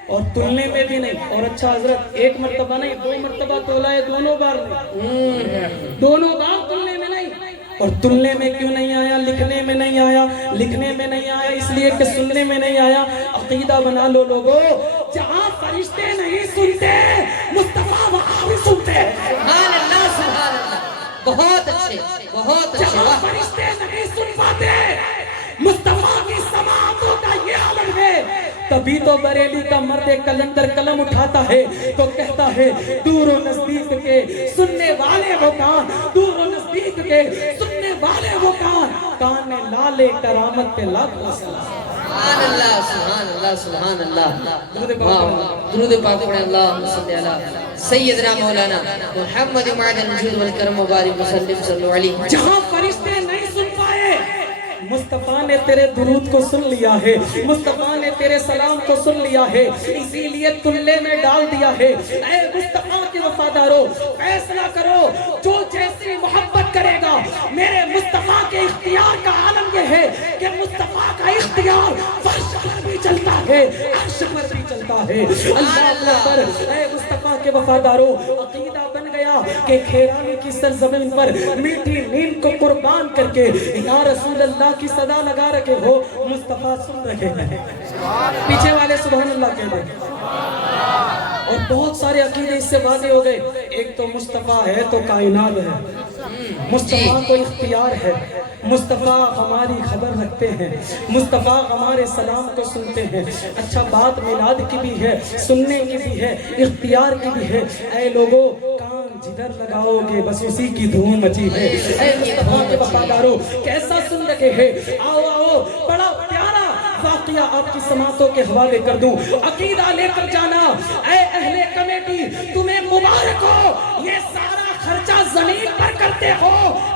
اور تلنے میں بھی نہیں. اور اچھا حضرت، ایک مرتبہ نہیں، 2 مرتبہ تولا ہے، دونوں بار نہیں، دونوں بار تلنے میں نہیں. اور تلنے میں کیوں نہیں آیا؟ لکھنے میں نہیں آیا. لکھنے میں نہیں آیا اس لیے کہ سننے میں نہیں آیا. عقیدہ بنا لو لوگوں، جہاں فرشتے نہیں سنتے مصطفیٰ وہاں بھی سنتے. سبحان اللہ سبحان اللہ، بہت اچھے بہت اچھے. جہاں فرشتے نہیں سن پاتے مصطفیٰ کی سماعتوں کا یہ عالم ہے. تبھی تو بریلی کا مرد کلندر قلم اٹھاتا ہے تو کہتا ہے دور و نزدیک کے سننے والے وہ کان، دور و نزدیک کے سننے والے وہ کان، کان لالے کرامت پہ لاکھوں سلام. سبحان اللہ سبحان اللہ سبحان اللہ. درود پاک پڑھیں. اللہم صلی علی سیدنا مولانا محمد معدن الجود والکرم وبارک وسلم صلی علیہ. جہاں فرشتے نہیں سن پائے مصطفیٰ نے تیرے درود کو سن لیا ہے، مصطفیٰ نے تیرے سلام کو سن لیا ہے، اسی لیے تلے میں ڈال دیا ہے. اے مصطفیٰ کے وفادارو، فیصلہ کرو، جو جیسی محبت کرے گا. میرے مصطفیٰ کے اختیار کا عالم یہ ہے کہ مصطفیٰ کا اختیار فرش پر بھی چلتا ہے، عرش پر بھی چلتا ہے. اللہ اکبر. اے مصطفیٰ کے وفادارو، عقیدہ بن گیا کہ کھیرانی کی سرزمین پر میٹھی نیند کو قربان کر کے یا رسول اللہ کی صدا لگا رکھے ہو. مصطفیٰ سن رہے ہیں، پیچھے والے سبحان اللہ کہہ دیں. اور بہت سارے عقیدے اس سے واضح ہو گئے. ایک تو مصطفیٰ ہے تو کائنات ہے، مصطفیٰ کو اختیار ہے، مصطفیٰ ہماری خبر رکھتے ہیں، مصطفیٰ ہمارے سلام کو سنتے ہیں. اچھا، بات میلاد کی بھی ہے، سننے کی بھی ہے، اختیار کی بھی ہے. اے لوگوں، کان جدھر لگاؤ گے بس اسی کی دھوم مچی ہے. اے مصطفیٰ کے وفاداروں، کیسا سن رکھے ہیں؟ آؤ آؤ، بڑا پیارا واقعہ آپ کی سماعتوں کے حوالے کر دوں. عقیدہ لے کر جانا. اے اہل کمیٹی، تمہیں مبارک ہو، یہ سارا خرچہ زمین پر کرتے ہو،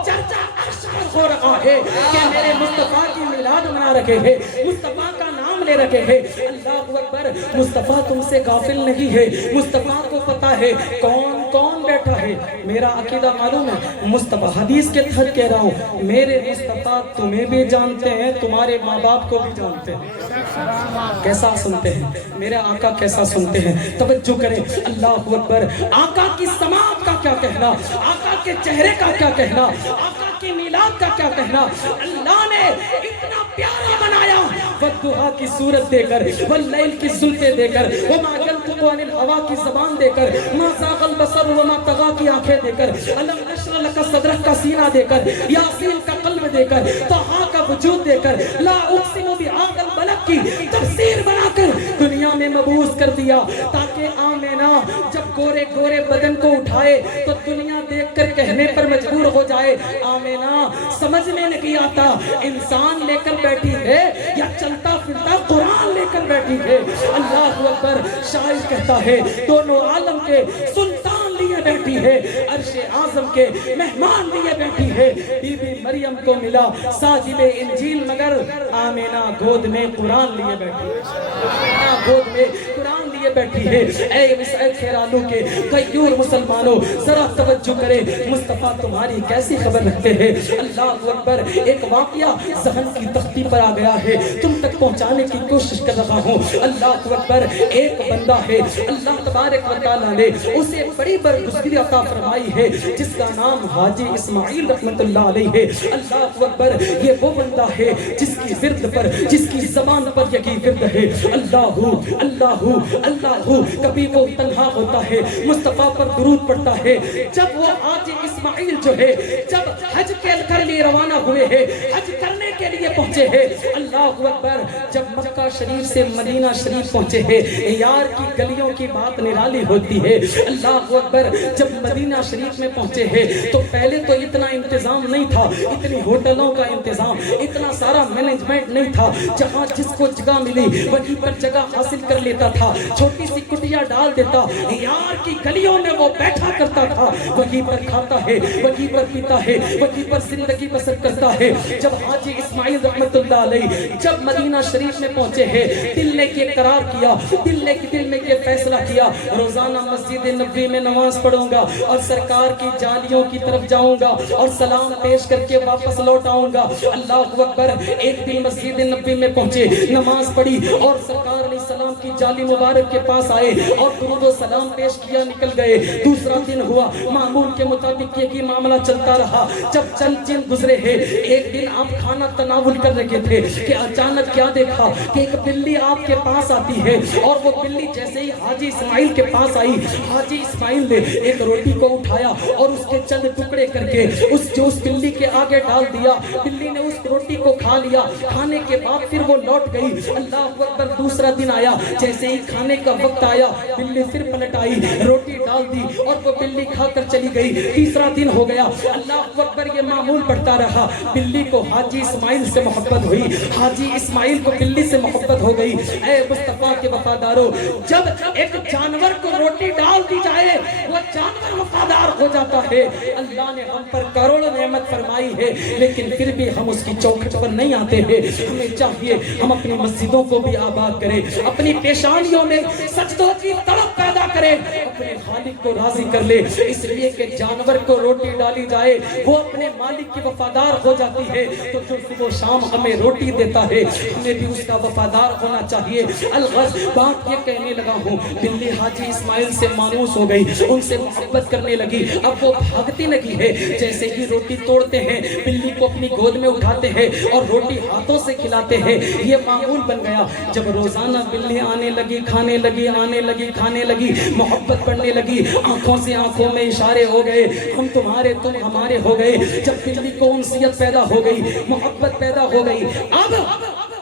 چرچا عرش پر ہو رہا ہے کہ میرے مصطفیٰ کی میلاد منا رکھے ہیں، مصطفیٰ کا نام لے رکھے ہیں. اللہ اکبر. مصطفیٰ تم سے غافل نہیں ہے. مصطفیٰ کو پتا ہے کون کون بیٹھا ہے. میرا عقیدہ معلوم ہے مصطفیٰ حدیث کے تحت کہہ رہا ہوں, میرے مصطفیٰ تمہیں بھی جانتے ہیں, تمہارے ماں باپ کو بھی جانتے ہیں. کیسا سنتے ہیں میرے آقا, کیسا سنتے ہیں. توجہ کریں. اللہ اکبر. آقا کی سماعت کا کیا کہنا, آقا کے چہرے کا کیا کہنا, آقا کی میلاد کا کیا کہنا. اللہ نے اتنا پیارا بنایا والضحیٰ کی صورت دے کر, واللیل کی زلفیں دے کر, وما ينطق عن الهوى کی زبان دے کر, ما زاغ البصر وما طغى کی آنکھیں دے کر, الم نشرح لک صدرک کا سینہ دے کر, یاسین کا قلب دے کر, طٰہٰ کا وجود دے کر, لا اقسم بهذا البلد کی تفسیر بنا کر دنیا میں مبعوث کر دیا تاکہ آمینہ جب گورے گورے بدن کو اٹھائے تو دنیا دیکھ کر کہنے پر مجبور ہو جائے آمینہ سمجھ میں نہیں آتا انسان لے کر بیٹھی ہے یا چلتا پھرتا قرآن لے کر بیٹھی ہے. اللہ اکبر. شاعر کہتا ہے دونوں عالم کے سلطان لیے بیٹھی ہے, عرش اعظم کے مہمان لیے بیٹھی ہے. بی بی مریم کو ملا صاحب انجیل مگر آمینہ گود میں قرآن لیے بیٹھی ہے. آمینہ گود میں قرآن لیے بیٹھی ہے. اے مسعود خیرالو کے غیور مسلمانوں ذرا توجہ کرے, مصطفیٰ تمہاری کیسی خبر رکھتے ہیں. اللہ اکبر. ایک واقعہ ذہن کی تختی پر آ گیا ہے, تم تک پہنچانے کی کوشش کر رہا ہوں. اللہ اکبر. ایک بندہ ہے اللہ تبارک و تعالیٰ نے اسے بڑی برگزیدگی عطا فرمائی ہے جس کا نام حاجی اسماعیل رحمت اللہ علیہ ہے. اللہ اکبر. یہ وہ بندہ ہے جس کی ورد پر, جس کی زبان پر یہی ورد ہے اللہ اللہ اللہ. کبھی وہ تنہا ہوتا ہے مصطفیٰ پر درود پڑھتا ہے. جب وہ حاجی اسماعیل جو ہے جب حج کے لیے روانہ ہوئے ہیں, حج کرنے کے لیے پہنچے ہیں, اللہ اکبر, جب مکہ شریف سے مدینہ شریف پہنچے ہیں, یار کی گلیوں کی بات نرالی ہوتی ہے. اللہ اکبر. جب مدینہ شریف میں پہنچے ہیں تو پہلے تو اتنا انتظام نہیں تھا, اتنی ہوٹلوں کا انتظام, اتنا سارا مینجمنٹ نہیں تھا. جہاں جس کو جگہ ملی وہیں پر جگہ حاصل کر لیتا تھا, چھوٹی سی کٹیا ڈال دیتا, یار کی گلیوں میں وہ بیٹھا کرتا تھا, وہیں پر کھاتا ہے, وہیں پر پیتا ہے, وہیں پر زندگی بسر کرتا ہے. جب حاجی اسماعیل رحمت اللہ علیہ جب مدینہ شریف میں پہنچے ہیں, دل نے یہ قرار کیا, دل میں یہ فیصلہ کیا, روزانہ مسجد نبوی میں نماز پڑھوں گا اور سرکار کی جالیوں کی طرف جاؤں گا اور سلام پیش کر کے واپس لوٹ آؤں گا. اللہ اکبر. ایک دن مسجد نبوی میں پہنچے, نماز پڑھی اور سرکار علیہ السلام کی جالی مبارک کے پاس آئے اور درود و سلام پیش کیا, نکل گئے. دوسرا دن ہوا, معمول کے مطابق یہ معاملہ چلتا رہا. جب چند دن گزرے ہیں, ایک دن آپ کھانا تناول کر رہے تھے کہ اچانک کیا دیکھا کہ ایک بلی آپ کے پاس آتی ہے, اور وہ بلی جیسے ہی حاجی اسماعیل کے پاس آئی, حاجی اسماعیل نے ایک روٹی کو اٹھایا اور اس کے چند ٹکڑے کر کے اس بلی کے آگے ڈال دیا. بلی نے اس روٹی کو کھا لیا. کھانے کے بعد پھر وہ لوٹ گئی. اللہ اکبر. دوسرا دن آیا, جیسے ہی کھانے کا وقت آیا بلی پھر پلٹ آئی, روٹی ڈال دی اور وہ بلی کھا کر چلی گئی. تیسرا دن ہو گیا. اللہ اکبر. یہ معمول پڑتا رہا. بلی کو حاجی اسماعیل سے محبت ہوئی, حاجی اسماعیل کو بلی سے محبت ہو گئی. اے مصطفیٰ کے وفاداروں, جب ایک جانور کو روٹی ڈال دی جائے وہ جانور وفادار ہو جاتا ہے. اللہ نے ہم پر کروڑوں نعمت فرمائی ہے, لیکن پھر بھی ہم اس کی چوکھٹ پر نہیں آتے ہیں. ہمیں چاہیے ہم اپنی مسجدوں کو بھی آباد کریں, اپنی پیشانیوں میں سجدوں کی تڑپ پیدا کریں, اپنے خالق کو راضی کر لے. اس لیے کہ جانور کو روٹی ڈالی جائے وہ اپنے مالک کی وفادار ہو جاتی ہے, تو جو صبح و شام ہمیں روٹی دیتا ہے ہمیں بھی اس کا وفادار ہونا چاہیے. الغرض بات یہ کہنے لگا ہوں, بلی حاجی اسماعیل سے مانوس ہو گئی, ان سے محبت کرنے لگی. اب وہ بھاگتی لگی ہے, جیسے ہی روٹی توڑتے ہیں بلی کو اپنی گود میں اٹھاتے ہیں اور روٹی ہاتھوں سے کھلاتے ہیں. یہ معمول بن گیا. جب روزانہ بلی آنے لگی, کھانے لگی, آنے لگی, کھانے لگی, محبت بڑھنے لگی, آنکھوں سے آنکھوں میں اشارے ہو گئے, ہم تمہارے تم ہمارے ہو گئے. جب بلی کو انسیت پیدا ہو گئی, محبت پیدا ہو گئی, اب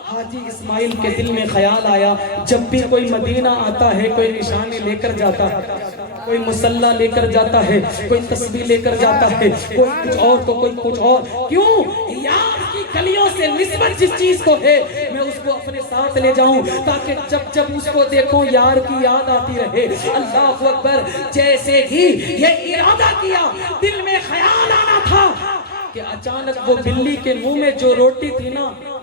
حاجی اسماعیل کے دل میں خیال آیا, جب بھی کوئی مدینہ آتا ہے کوئی نشانی لے کر جاتا ہے, کوئی مسلح لے کر جاتا ہے, کوئی تسبیح لے کر جاتا ہے, کوئی کچھ اور تو کوئی کچھ اور. کیوں؟ یار کی گلیوں سے نسبت جس چیز کو ہے میں اس کو اپنے ساتھ لے جاؤں تاکہ جب اس کو دیکھوں یار کی یاد آتی رہے. اللہ اکبر. جیسے ہی یہ ارادہ کیا, دل میں خیال آنا تھا کہ اچانک وہ بلی کے منہ میں جو روٹی تھی نا